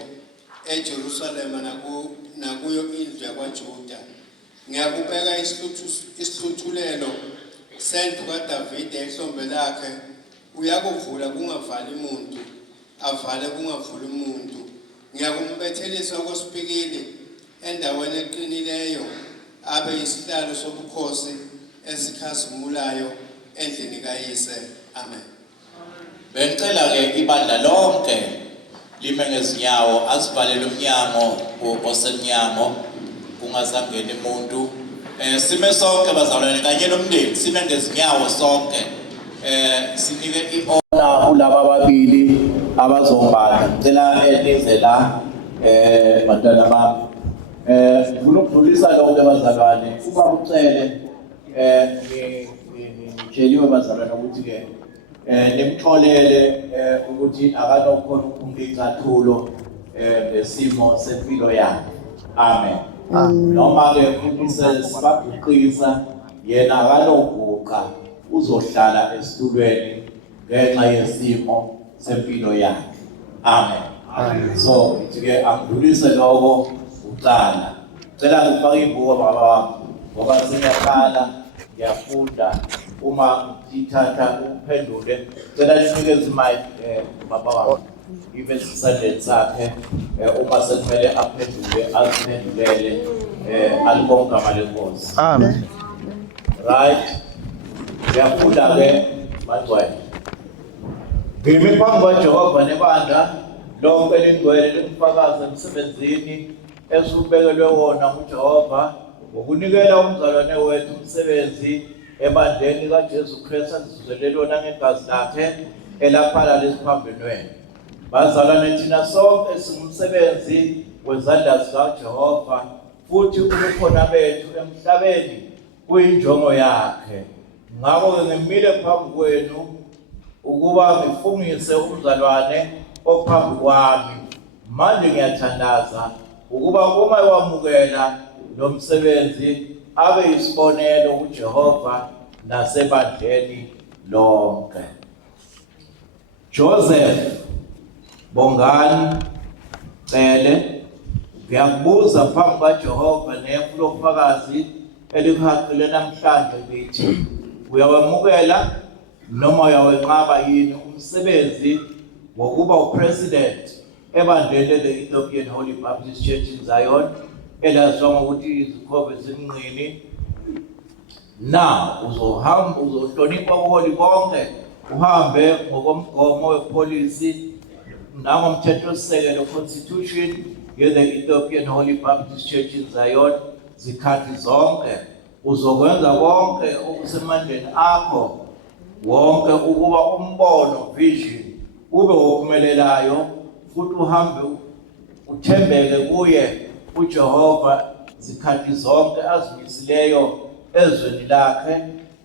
eJerusalema nakuyo indlu yakwaJuda. Ngiyakubeka isihluthulelo sendlu kaDavide ehlombe lakhe, uyakuvula kungavali umuntu, avale kungavuli umuntu. Ngiyakumbethelisa okwesipikili endaweni eqinileyo, abe yisihlalo sobukhosi esikhazimulayo endlini kayise. Amen. Bengicela ke ibandla lonke lime ngezinyawo, asivalele umnyango osemnyango kungazangena umuntu. Sime sonke bazalwane kanye nomndeni, sime ngezinyawo sonke. Sinike iona ulaba ababili abazombatha. Ngicela elize la bantwana bami. Ngifuna ukudlulisa lonke bazalwane. Uma ucele ngitsheliwe bazalwane ukuthi ke nimtholele ukuthi akanokhona ukuphumula icathulo ngesimo sempilo yakhe. Amen. Noma ke futhi sibaguqisa yena akanoguqa, uzohlala esitulweni ngenxa yesimo sempilo yakhe. Amen. So ke angidlulise lokho uqala. Cela ngifake ibuko baba wami ngoba siyaqala ngiyafunda. Uma ngithatha uphendule cela ninikeze mic baba wami ibe sisandleni sakhe, uma sekumele aphendule aziphendulele alibonke igama lenkosi. Amen. Right, ngiyafunda ke mangcwele ngimi phambi kwaJehova nebandla lonke lingcwele limfakaze emsebenzini esubekelwe wona uJehova ngokunikela umzalwane wethu umsebenzi ebandleni kaJesu Kristu asizuzelelona ngegazi lakhe elaphala lesiphambeni wenu. Bazalwane thina sonke singumsebenzi wezandla zikaJehova futhi ubukhona bethu emhlabeni kuyinjongo yakhe. Ngakho ngimile phambi kwenu ukuba ngifungise umzalwane ophambi kwami. Manje ngiyathandaza ukuba uma wamukela lo msebenzi abe isibonelo kuJehova nasebandleni lonke. Joseph Bongani Cele, ngiyakubuza phambi kaJehova nefu lobufakazi elihaqile namhlanje lithi uyawamukela noma uyawenqaba yini umsebenzi wokuba upresident ebandleni le-Ethiopian Holy Baptist Church in Zion elaziwa ngokuthi izikhove zimnqini. Na uzohamba uzohlonipha ubuholi bonke, uhambe ngokomgomo wepolisi nangomthethosisekelo constitution ye-Ethiopian Holy Baptist Church in Zion zikhathi zonke. Uzokwenza konke okusemandleni akho wonke ukuba umbono vision ube ophumelelayo futhi uhambe uthembeke kuye uJehova zikhathi zonke azimisileyo ezweni lakhe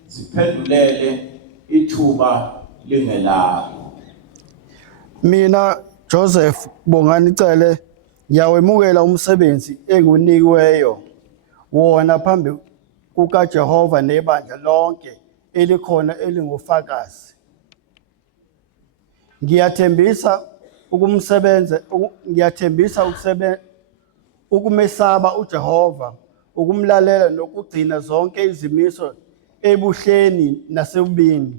ziphendulele ithuba lingelakho. Mina Joseph Bongani Cele ngiyawemukela umsebenzi engunikiweyo wona phambi kukaJehova nebandla lonke elikhona elingufakazi. Ngiyathembisa ukumesaba uJehova, ukumlalela nokugcina zonke izimiso ebuhleni nasebubini.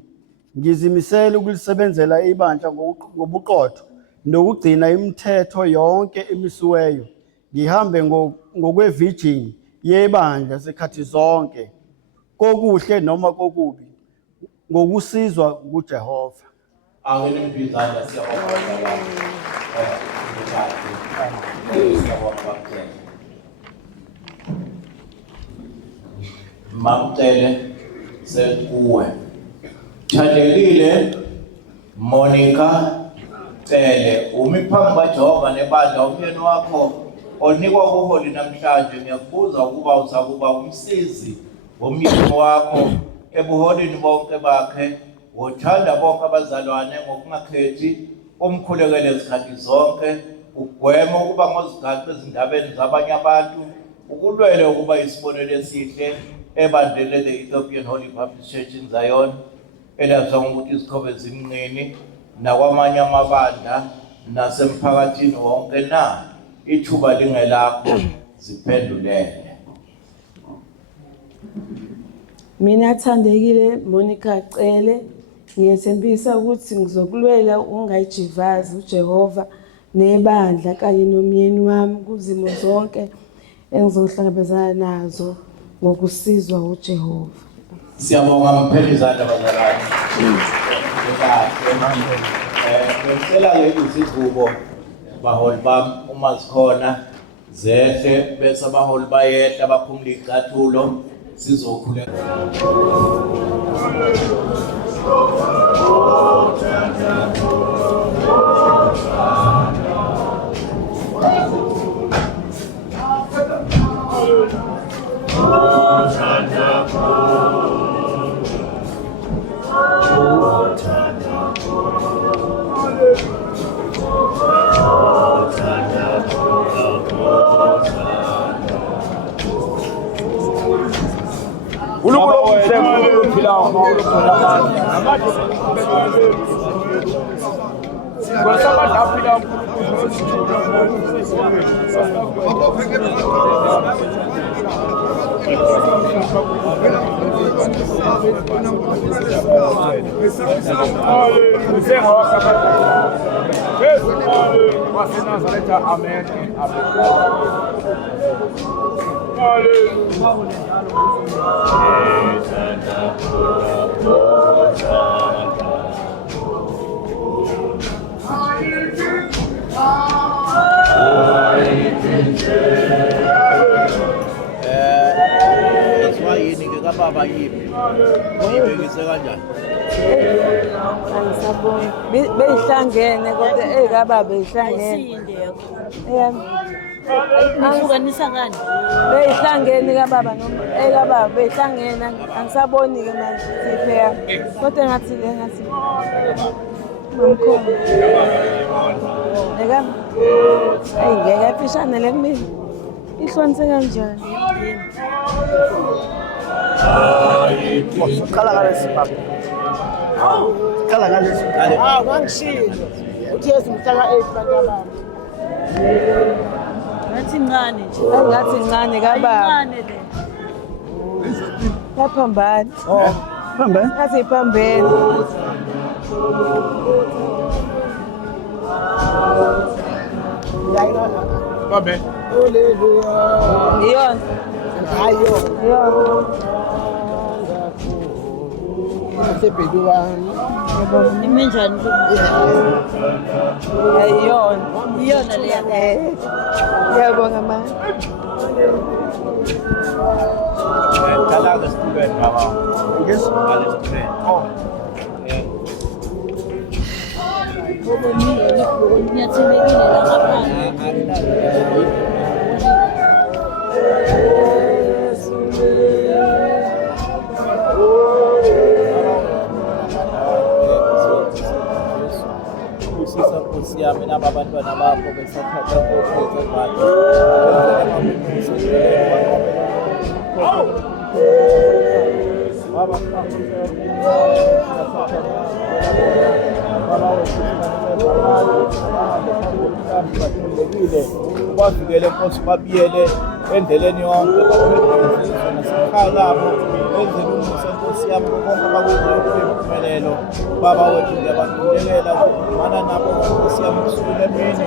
Ngizimisela ukulisebenzela ibandla ngobuqotho nokugcina imithetho yonke emisiweyo. Ngihambe ngokwevision yebandla zikhathi zonke, kokuhle noma kokubi, ngokusizwa kuJehova. Angenimbizana siyabonga. Mamtele sekuwe. Thandekile Monica Cele, umi phambi kaJehova nebandla umyeni wakho onikwa ubuholi namhlanje. Ngiyakubuza ukuba uzakuba umsizi womyeni wakho ebuholini bonke bakhe, wothanda bonke abazalwane ngokungakhethi, umkhulekele izikhathi zonke, ugweme ukuba ngozigaxa ezindabeni zabanye abantu, ukulwele ukuba isibonelo esihle ebandleni le-Ethiopian Holy Baptist Church in Zion elaziwa ngokuthi izikhove zimnqini nakwamanye amabandla nasemphakathini wonke. Na ithuba lingelakho ziphendulele. Mina Thandekile Monica Cele ngiyethembisa ukuthi ngizokulwela ungayijivazi uJehova nebandla kanye nomyeni wami kuzimo zonke engizohlangabezana nazo ngokusizwa uJehova. Siyabonga mpheli izandla bazalwane. Ngicela izigubo baholi bami uma zikhona zehle bese abaholi bayehla baphumule icathulo sizokhuleka. kababa yiphi uyibekise kanjani Angisaboni. Beyihlangene kodwa ekaba beyihlangene. Angihlukanisa ngani? Beyihlangene kababa noma ekababa beyihlangene angisaboni ke manje sipheya. Kodwa ngathi Mamkhulu. Eka. Hey ngeke afishane le kumina. Ihlonise kanjani? Khala ngalesi baba. Khala ngalesi. Wangishilo. Uthi ezimhlaka 8 bantu abami. Ngathi ngane nje. Ngathi ngane kababa. Ngane le. Yaphambana. Phambene. Ngathi iphambene. Babe. Iyon. Hayo. Iyon. Sebheki wami. Imenjani lo? Iyon. Iyona le yakhe. Ngiyabonga ma. Dala ke student baba Yes. kale student Ngoba mina ngiyathemekile la ngaphandle. usisa Nkosi yami naba abantwana bakho besathatha kokhethe bakhe baba bavikele Nkosi babiyele endleleni yonke nasekhaya lapho benzele umusa Nkosi yami konke abakwenzayo impumelelo baba wethu ngiyabakhulekela mana nabo Nkosi yami kusukela emini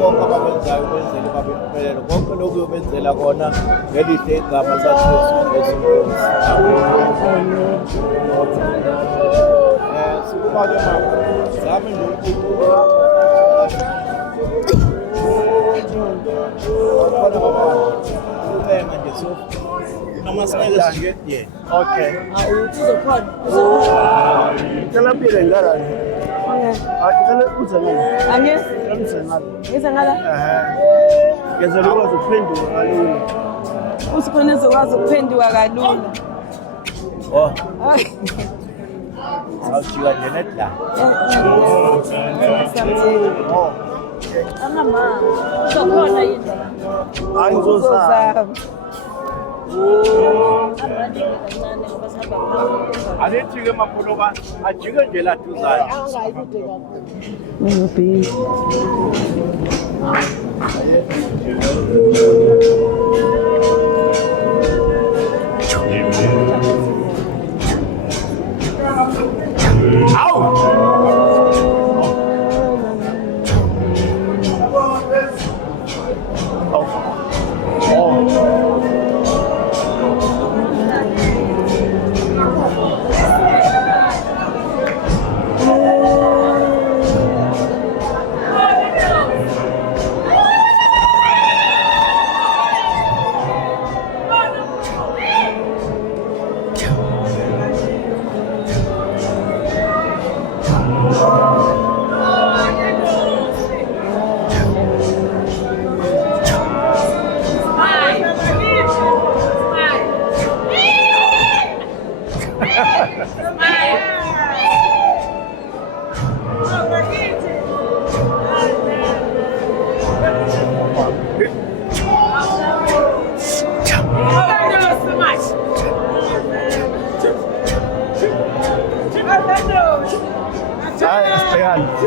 konke abakwenzayo benzele babe impumelelo konke lokhu uyobenzela kona ngelihle igama laJesu Kristu sikubake mama zami nje khona baba ulenga nje so noma sineke sije yena Okay. Uzokhona. Kala pile ngala. Kala uze ngala. Anye? Kala uze ngala. Ngize ngala? Ngeze lokwazi ukuphendula kalula. Usikhona ezokwazi ukuphenduka kalula. oh Hayi. awujika nje nedla Samthini. Angama. Uzokhona yini? Hayi ngizozama. Abanye kancane ngoba sihamba phambili. anithike makhuluka ajike nje la duzane Angayikude kakhulu. Ngibhizi.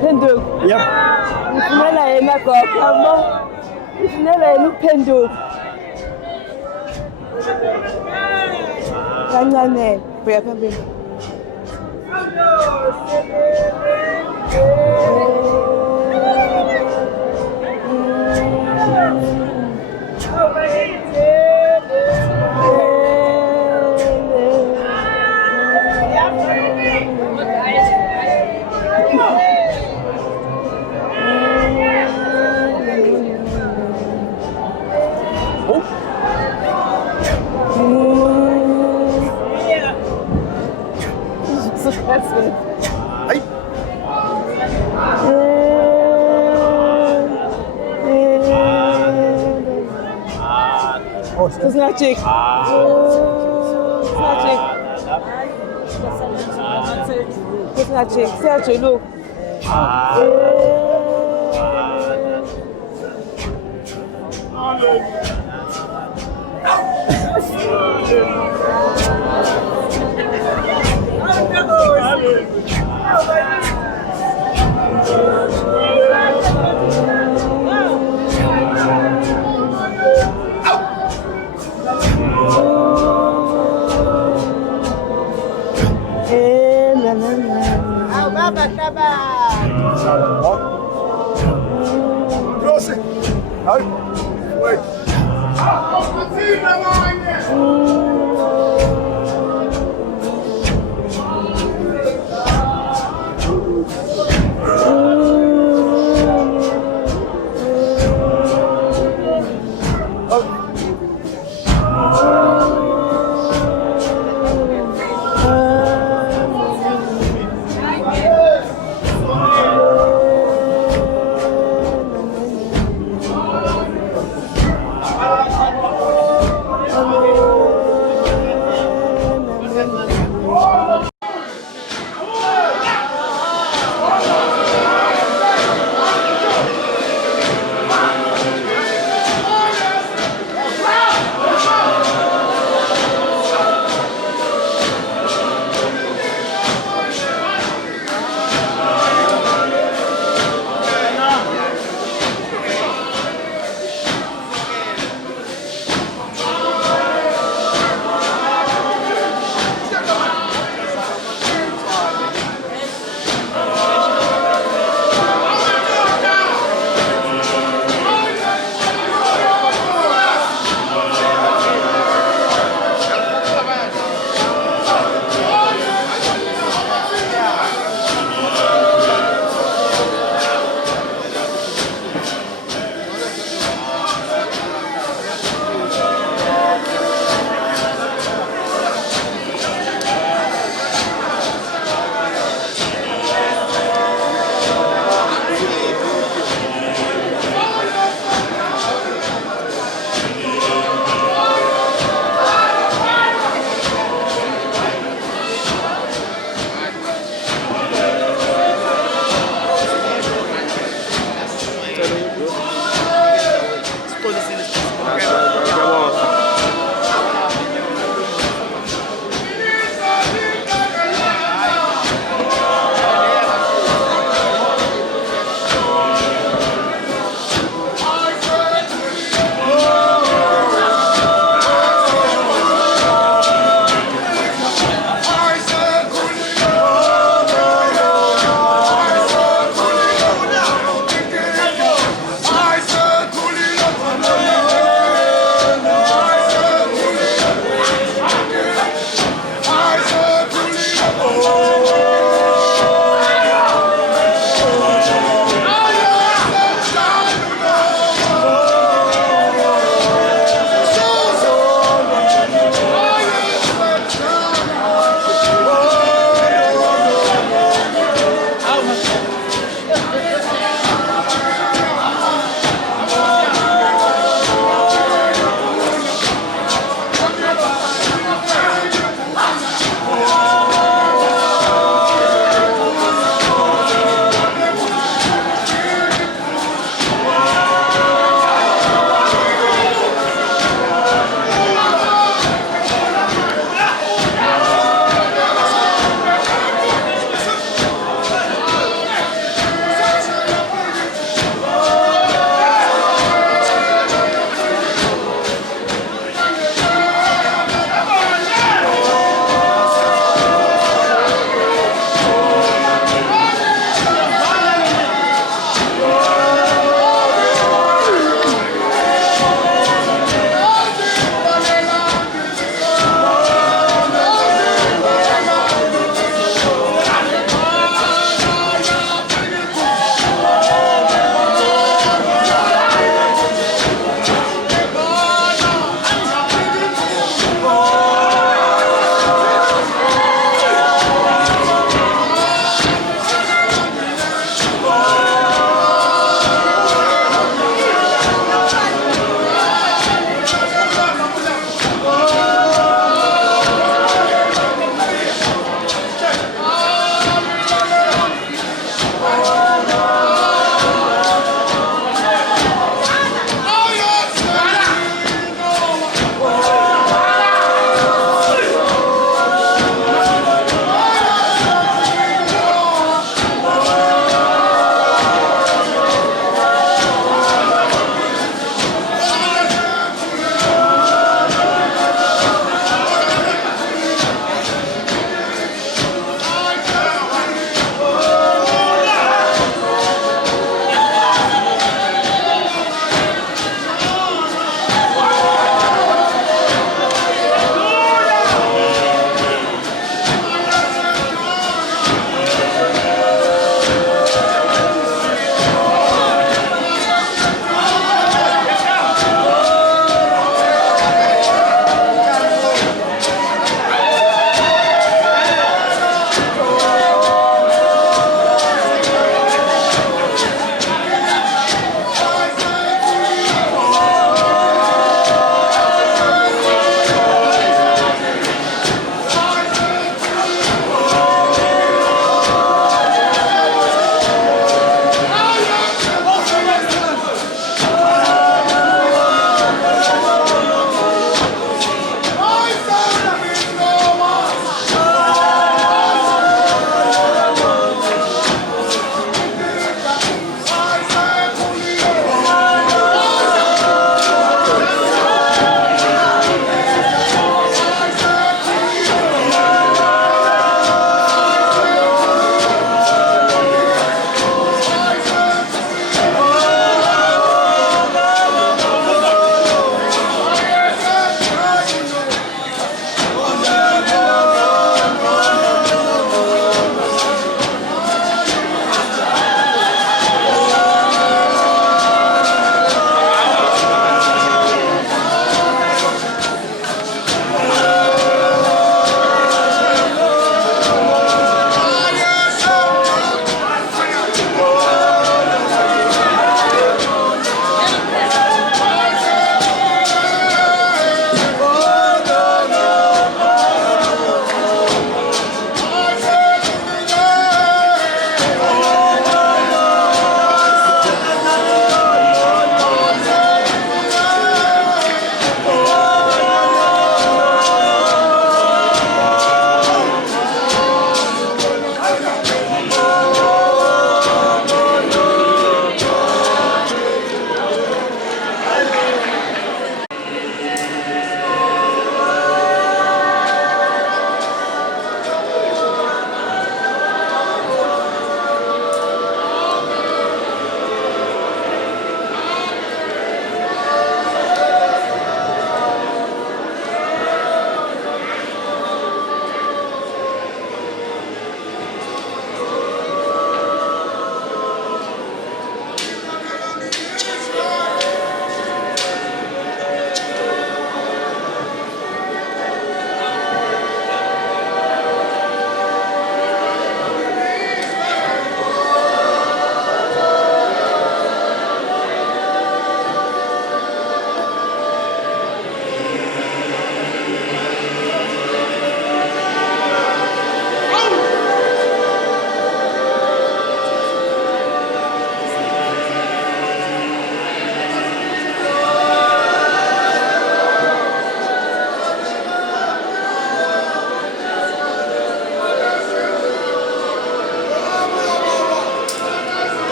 Phenduka. Yep. Ngifunela yena gogo yabo. Ngifunela yena ukuphenduka. Kancane buya phambili. That's Hayi. Oh, It's not chick. It's not chick. It's not chick. Sergio, look. Baba Shaba. Close it. Hayi. Wait.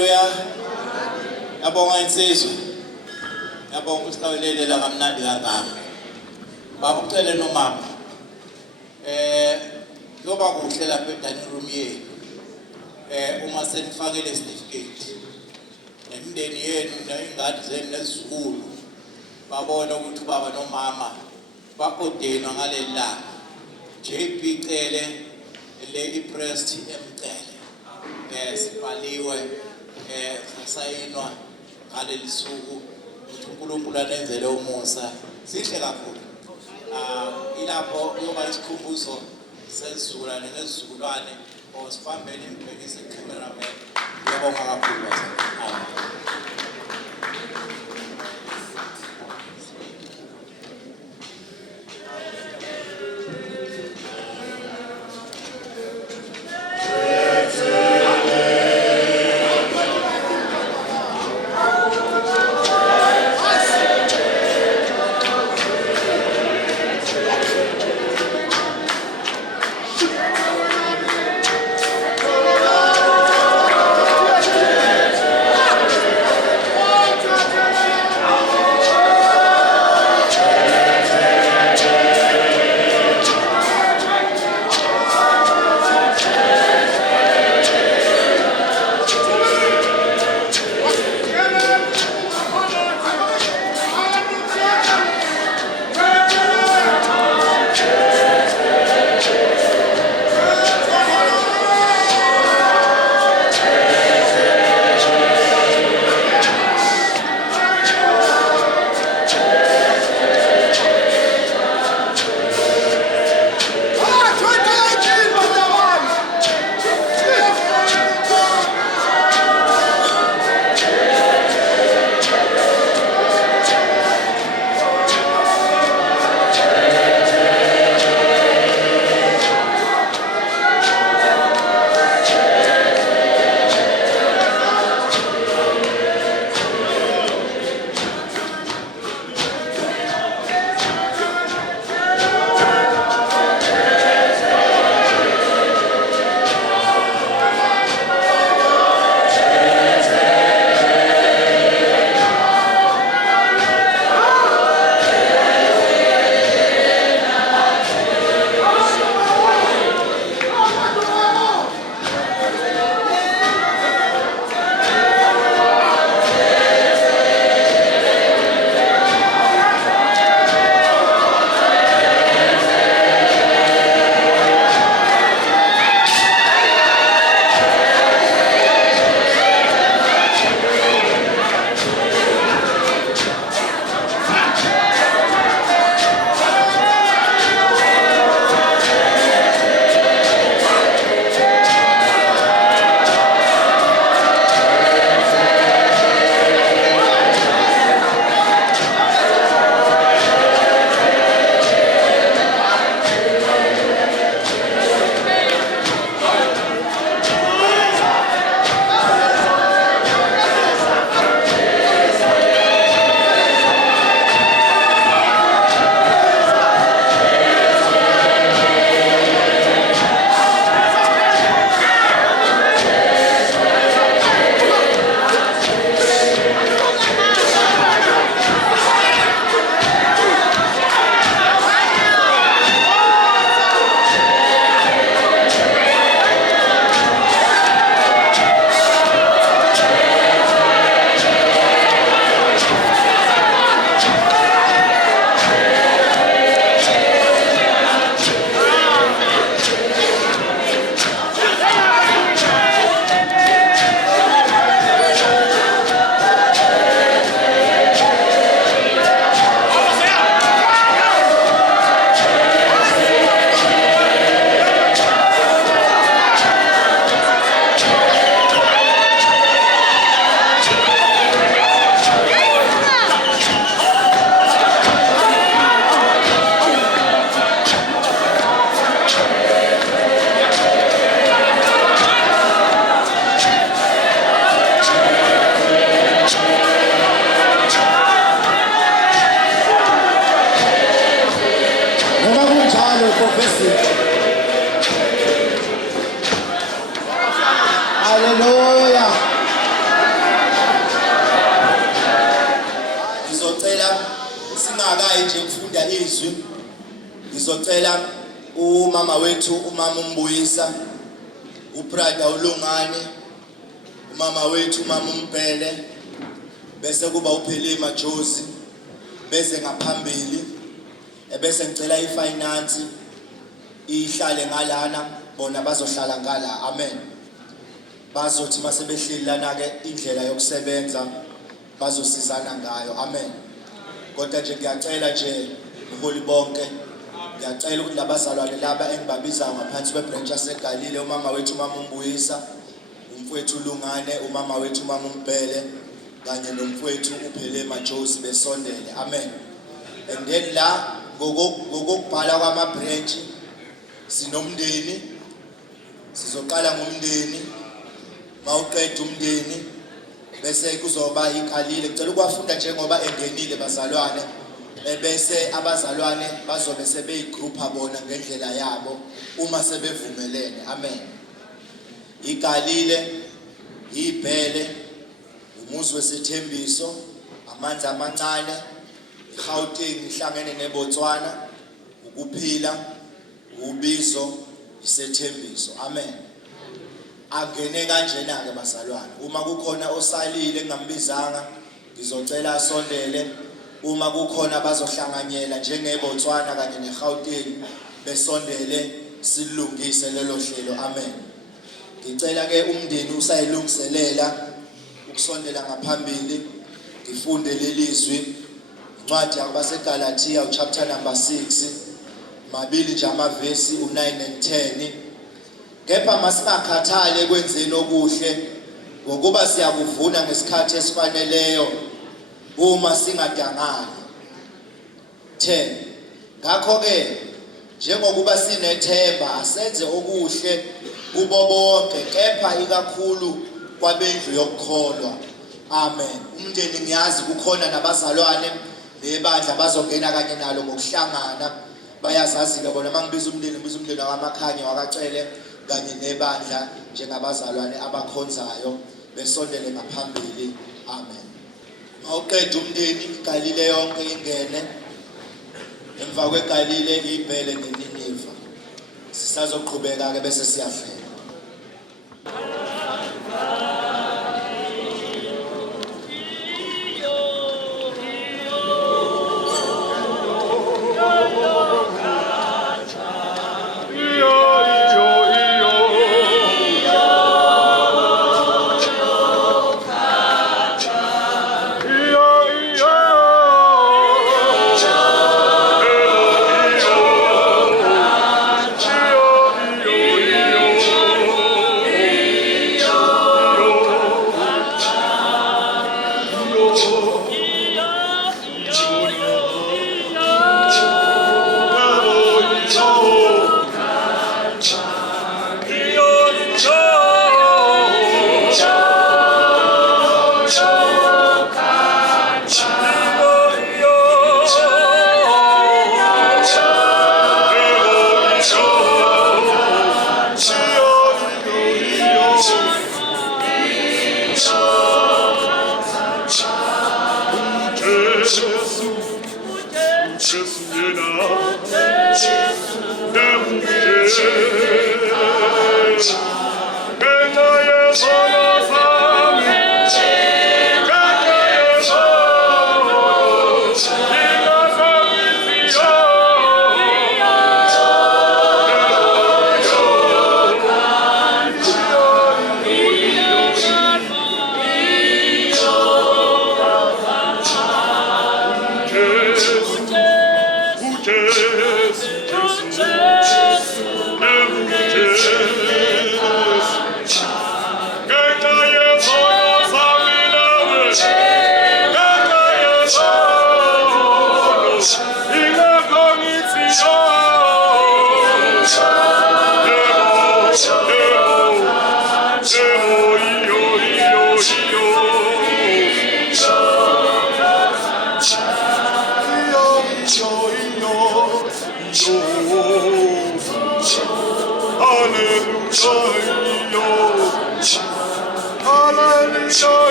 Hallelujah. Yabonga insizwa. Yabonga usitawulelela kamnandi kangaka. Baba ucele nomama. Yoba kuhle lapha edining room yenu. Uma senifakele certificate. Nemindeni yenu nezingane zenu nezizukulu. Babona ukuthi baba nomama bakodenwa ngaleli langa. JP Cele Lady Prest emcele. Sibhaliwe sasayinwa ngaleli suku ukuthi uNkulunkulu anenzele umusa. Sihle kakhulu. Ilapho yoba isikhumbuzo sesizukulwane nesizukulwane osifambeni imbhekise cameraman. Ngiyabonga kakhulu bazalwane. singakayi nje ukufunda izwi, ngizocela umama wethu, umama uMbuyisa, uPrada uLungane, umama wethu umama uMbhele, bese kuba uPhelima Josi, bese ngaphambili ebese ngicela ifinance ihlale ngalana, bona bazohlala ngala. Amen. Bazothi mase behleli lana ke indlela yokusebenza bazosizana ngayo. Amen. Kodwa nje ngiyacela nje uholi bonke, ngiyacela ukuthi labazalwane laba engibabiza ngaphansi kwebranch yaseGalile, umama wethu umama uMbuyisa, umfowethu uLungane, umama wethu umama uMbhele kanye nomfowethu uPhelima Josi besondele. Amen. And then la ngokubhala kwama branch sinomndeni, sizoqala ngomndeni, mawuqeda umndeni bese kuzoba iGalile. Ngicela ukwafunda njengoba engenile bazalwane, bese abazalwane bazobe sebeyigroupa bona ngendlela yabo uma sebevumelene. Amen. iGalile, iBhele, umuzi wesethembiso, amanzi amancane, iGauteng ihlangene neBotswana, ukuphila, ubizo, isethembiso. Amen. Angene kanjena ke bazalwane, uma kukhona osalile engambizanga ngizocela asondele, uma kukhona bazohlanganyela njengeBotswana kanye neGauteng besondele silungise lelo hlelo. Amen. Ngicela ke umndeni usayilungiselela ukusondela ngaphambili, ngifunde lelizwi incwadi yabaseGalatia chapter number 6, mabili nje amavesi u9 and 10. Kepha masingakhathali ekwenzeni okuhle, ngokuba siyakuvuna ngesikhathi esifaneleyo uma singadangali. 10. Ngakho ke njengokuba sinethemba asenze okuhle kubo bonke, kepha ikakhulu kwabendlu yokukholwa. Amen. Umndeni ngiyazi kukhona nabazalwane nebandla bazongena kanye nalo ngokuhlangana, bayazazi ke bona mangibiza umndeni ngibiza umndeni wakaMakhanya wakacele kanye nebandla njengabazalwane abakhonzayo besondele ngaphambili. Amen. Mawuqeda umndeni iGalile yonke ingene, emva kweGalile iBhele neNiniva. Sisazoqhubeka ke bese siyahlela. Hallelujah.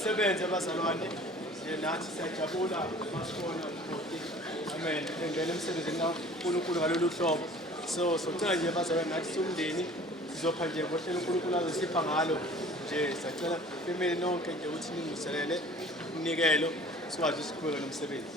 sisebenze abazalwane nathi siyajabula masibona ukuthi amen engene emsebenzini kaNkulunkulu ngalolu hlobo so socela nje abazalwane nathi somndeni sizopha nje ngohlelo uNkulunkulu azosipha ngalo nje sacela family nonke nje ukuthi ningiselele umnikelo sikwazi ukuqhubeka nomsebenzi.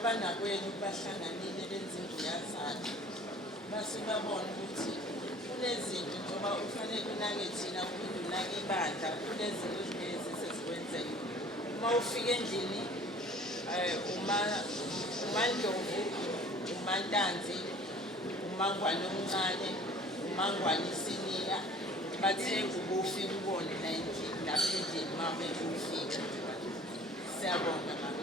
abanakwenu bahlanganile benze induyazana base babona ukuthi kunezinto njengoba ufanele unake thina uphinde unake ibandla kunezinto ezingeke sezikwenzeke uma ufika endlini uMandlovu uMantanzi uMangwane omncane uMangwane isinika bathe ubufika ubone la endlini lapha endlini mabe ufika siyabonga mama.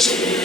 Thank you.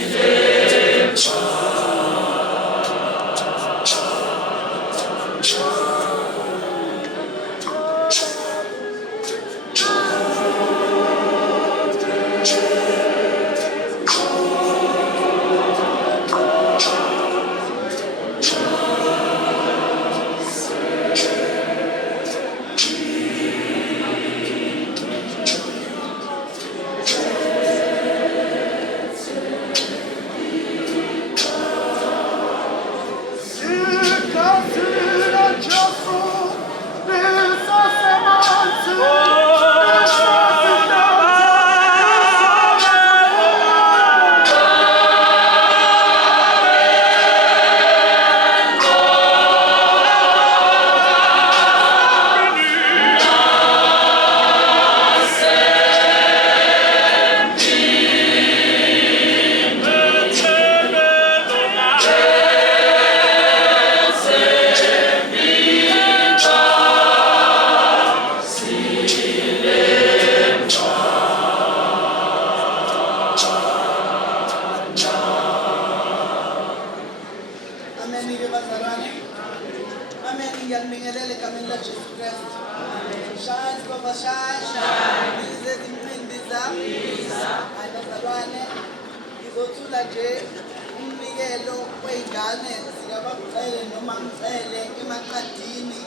bashasha izezimcimbi zami abazalwane ngizothula nje umnikelo wey'ngane zikabamcele noma mcele emaqadini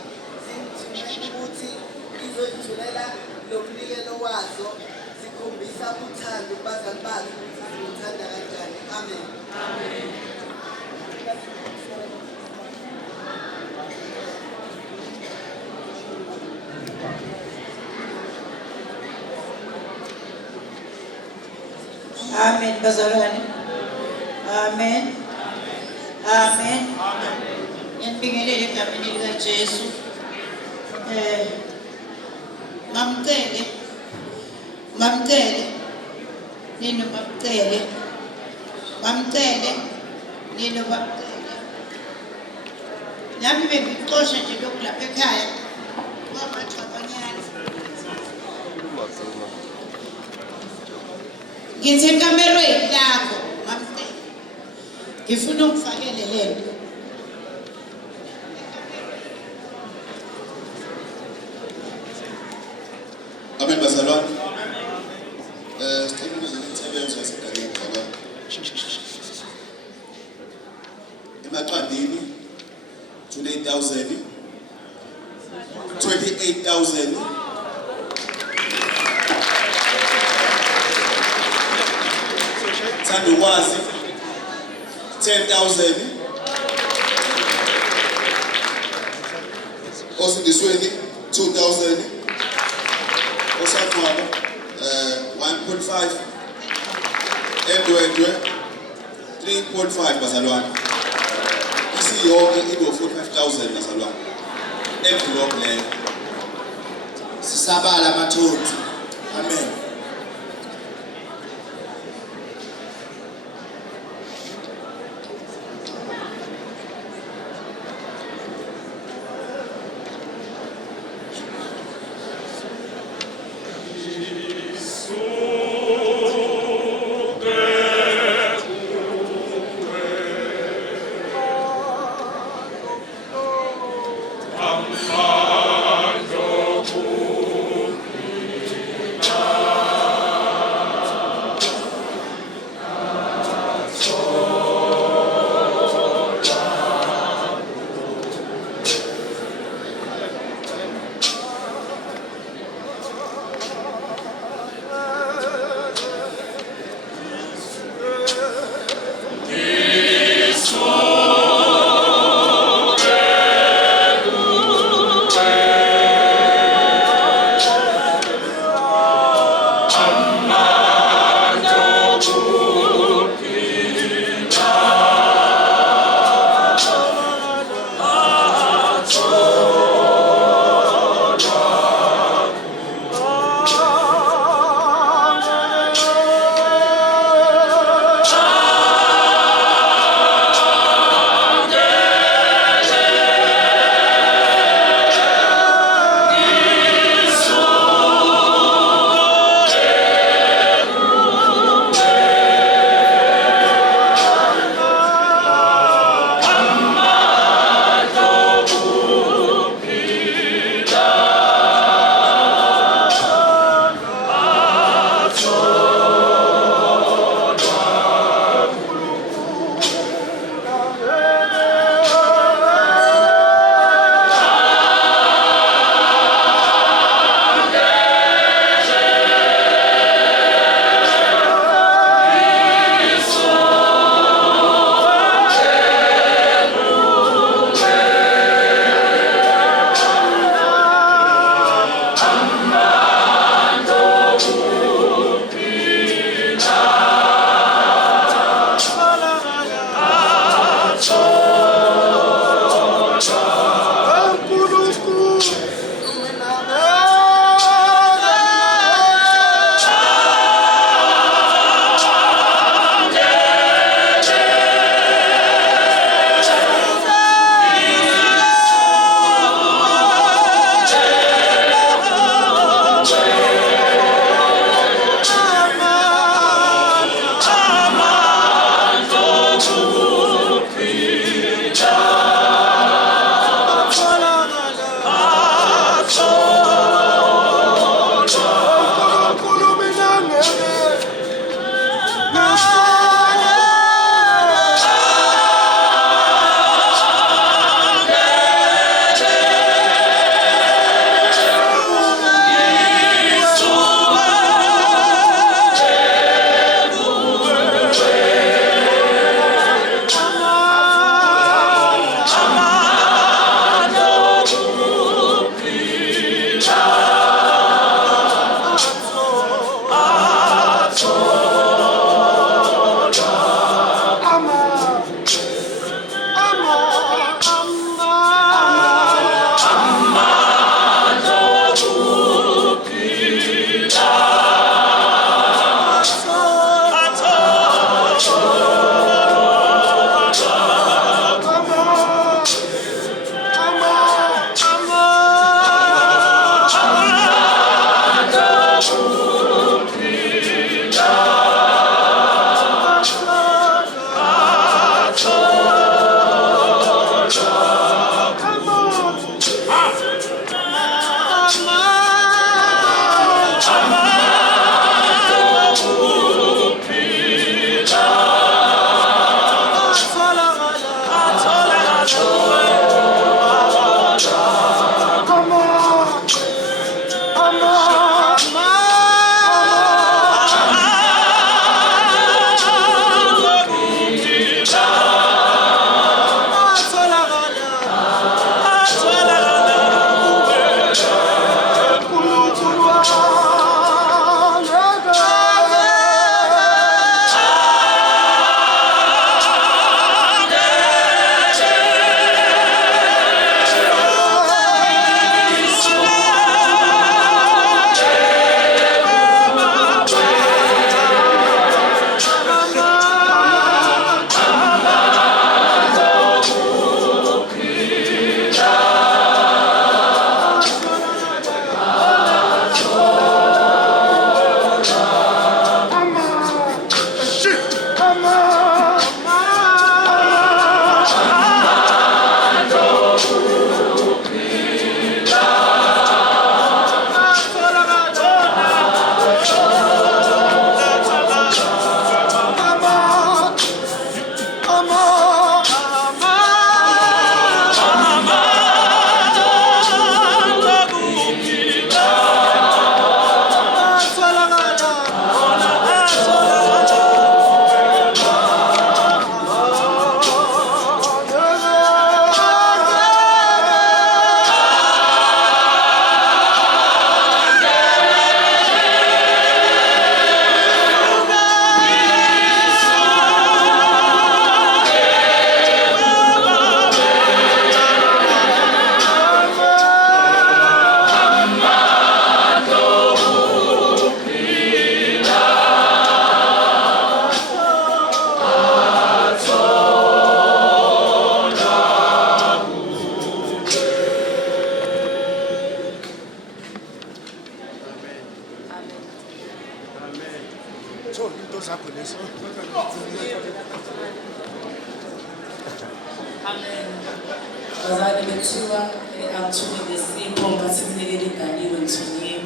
zingithume ukuthi ngizoyithulela lo mnikelo wazo zikhombisa uthando kubazali bazi ukuthi ziwuthanda kanjani. Amen. Amen bazalwane. Amen. Amen. Yanibingelele egameni likaJesu. Mamcele nino mamcele nino mamcele. Nami bengixosha nje lokhu lapha ekhaya kwamachwabanyana. Ngithi ekamerweni lakho mamcele ngifuna ukufakele lento. Amen bazalwane. Sicela ukuze umsebenzi wasegaleni ngoba emaqandini 28,000 Thanduwazi 10,000 Osindisweni 2,000 Osafana 1.5 Endwendwe 3.5 bazalwane. Isiyonke ibo 45,000 bazalwane. Envelope leyo. Sisabala amathothi. Amen. Amando Amen. Bazali bethiwa akuthule lesipho ngasimnikele ingaliwe ngithunyiwe.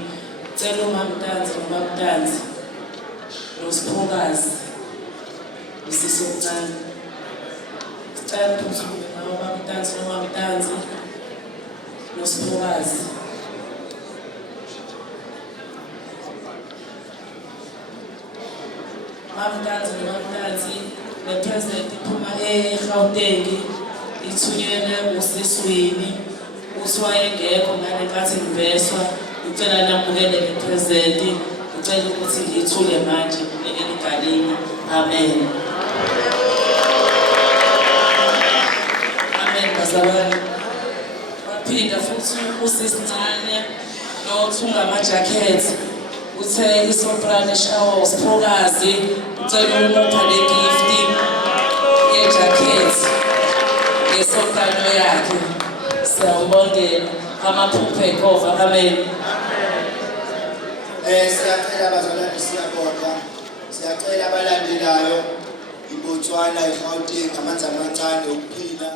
Cela uMamtanzi noMamtanzi noSiphokazi usisi omncane. Sicela ukuthi uMamtanzi noMamtanzi noSiphokazi. Mamtanzi noMamtanzi le-President iphuma eGauteng ithunyelwe usiswini uthi wayengekho ngale nkathi ngiveswa ucela namukele le-President ucela ukuthi ngiyithule manje ngibekele igalini. Amen. Amen bazalwane. Waphinda futhi usisincane nothunga amajakhethi uthe isoprano eshawa uSiphokazi ucela umupha le gift yejakhethi yesoprano yakhe. Siyambongela amaphupho ekova. Amen. Siyacela abazalwane, siyabonga. Siyacela abalandelayo iBotswana, iGauteng, amanzi amancane okuphila.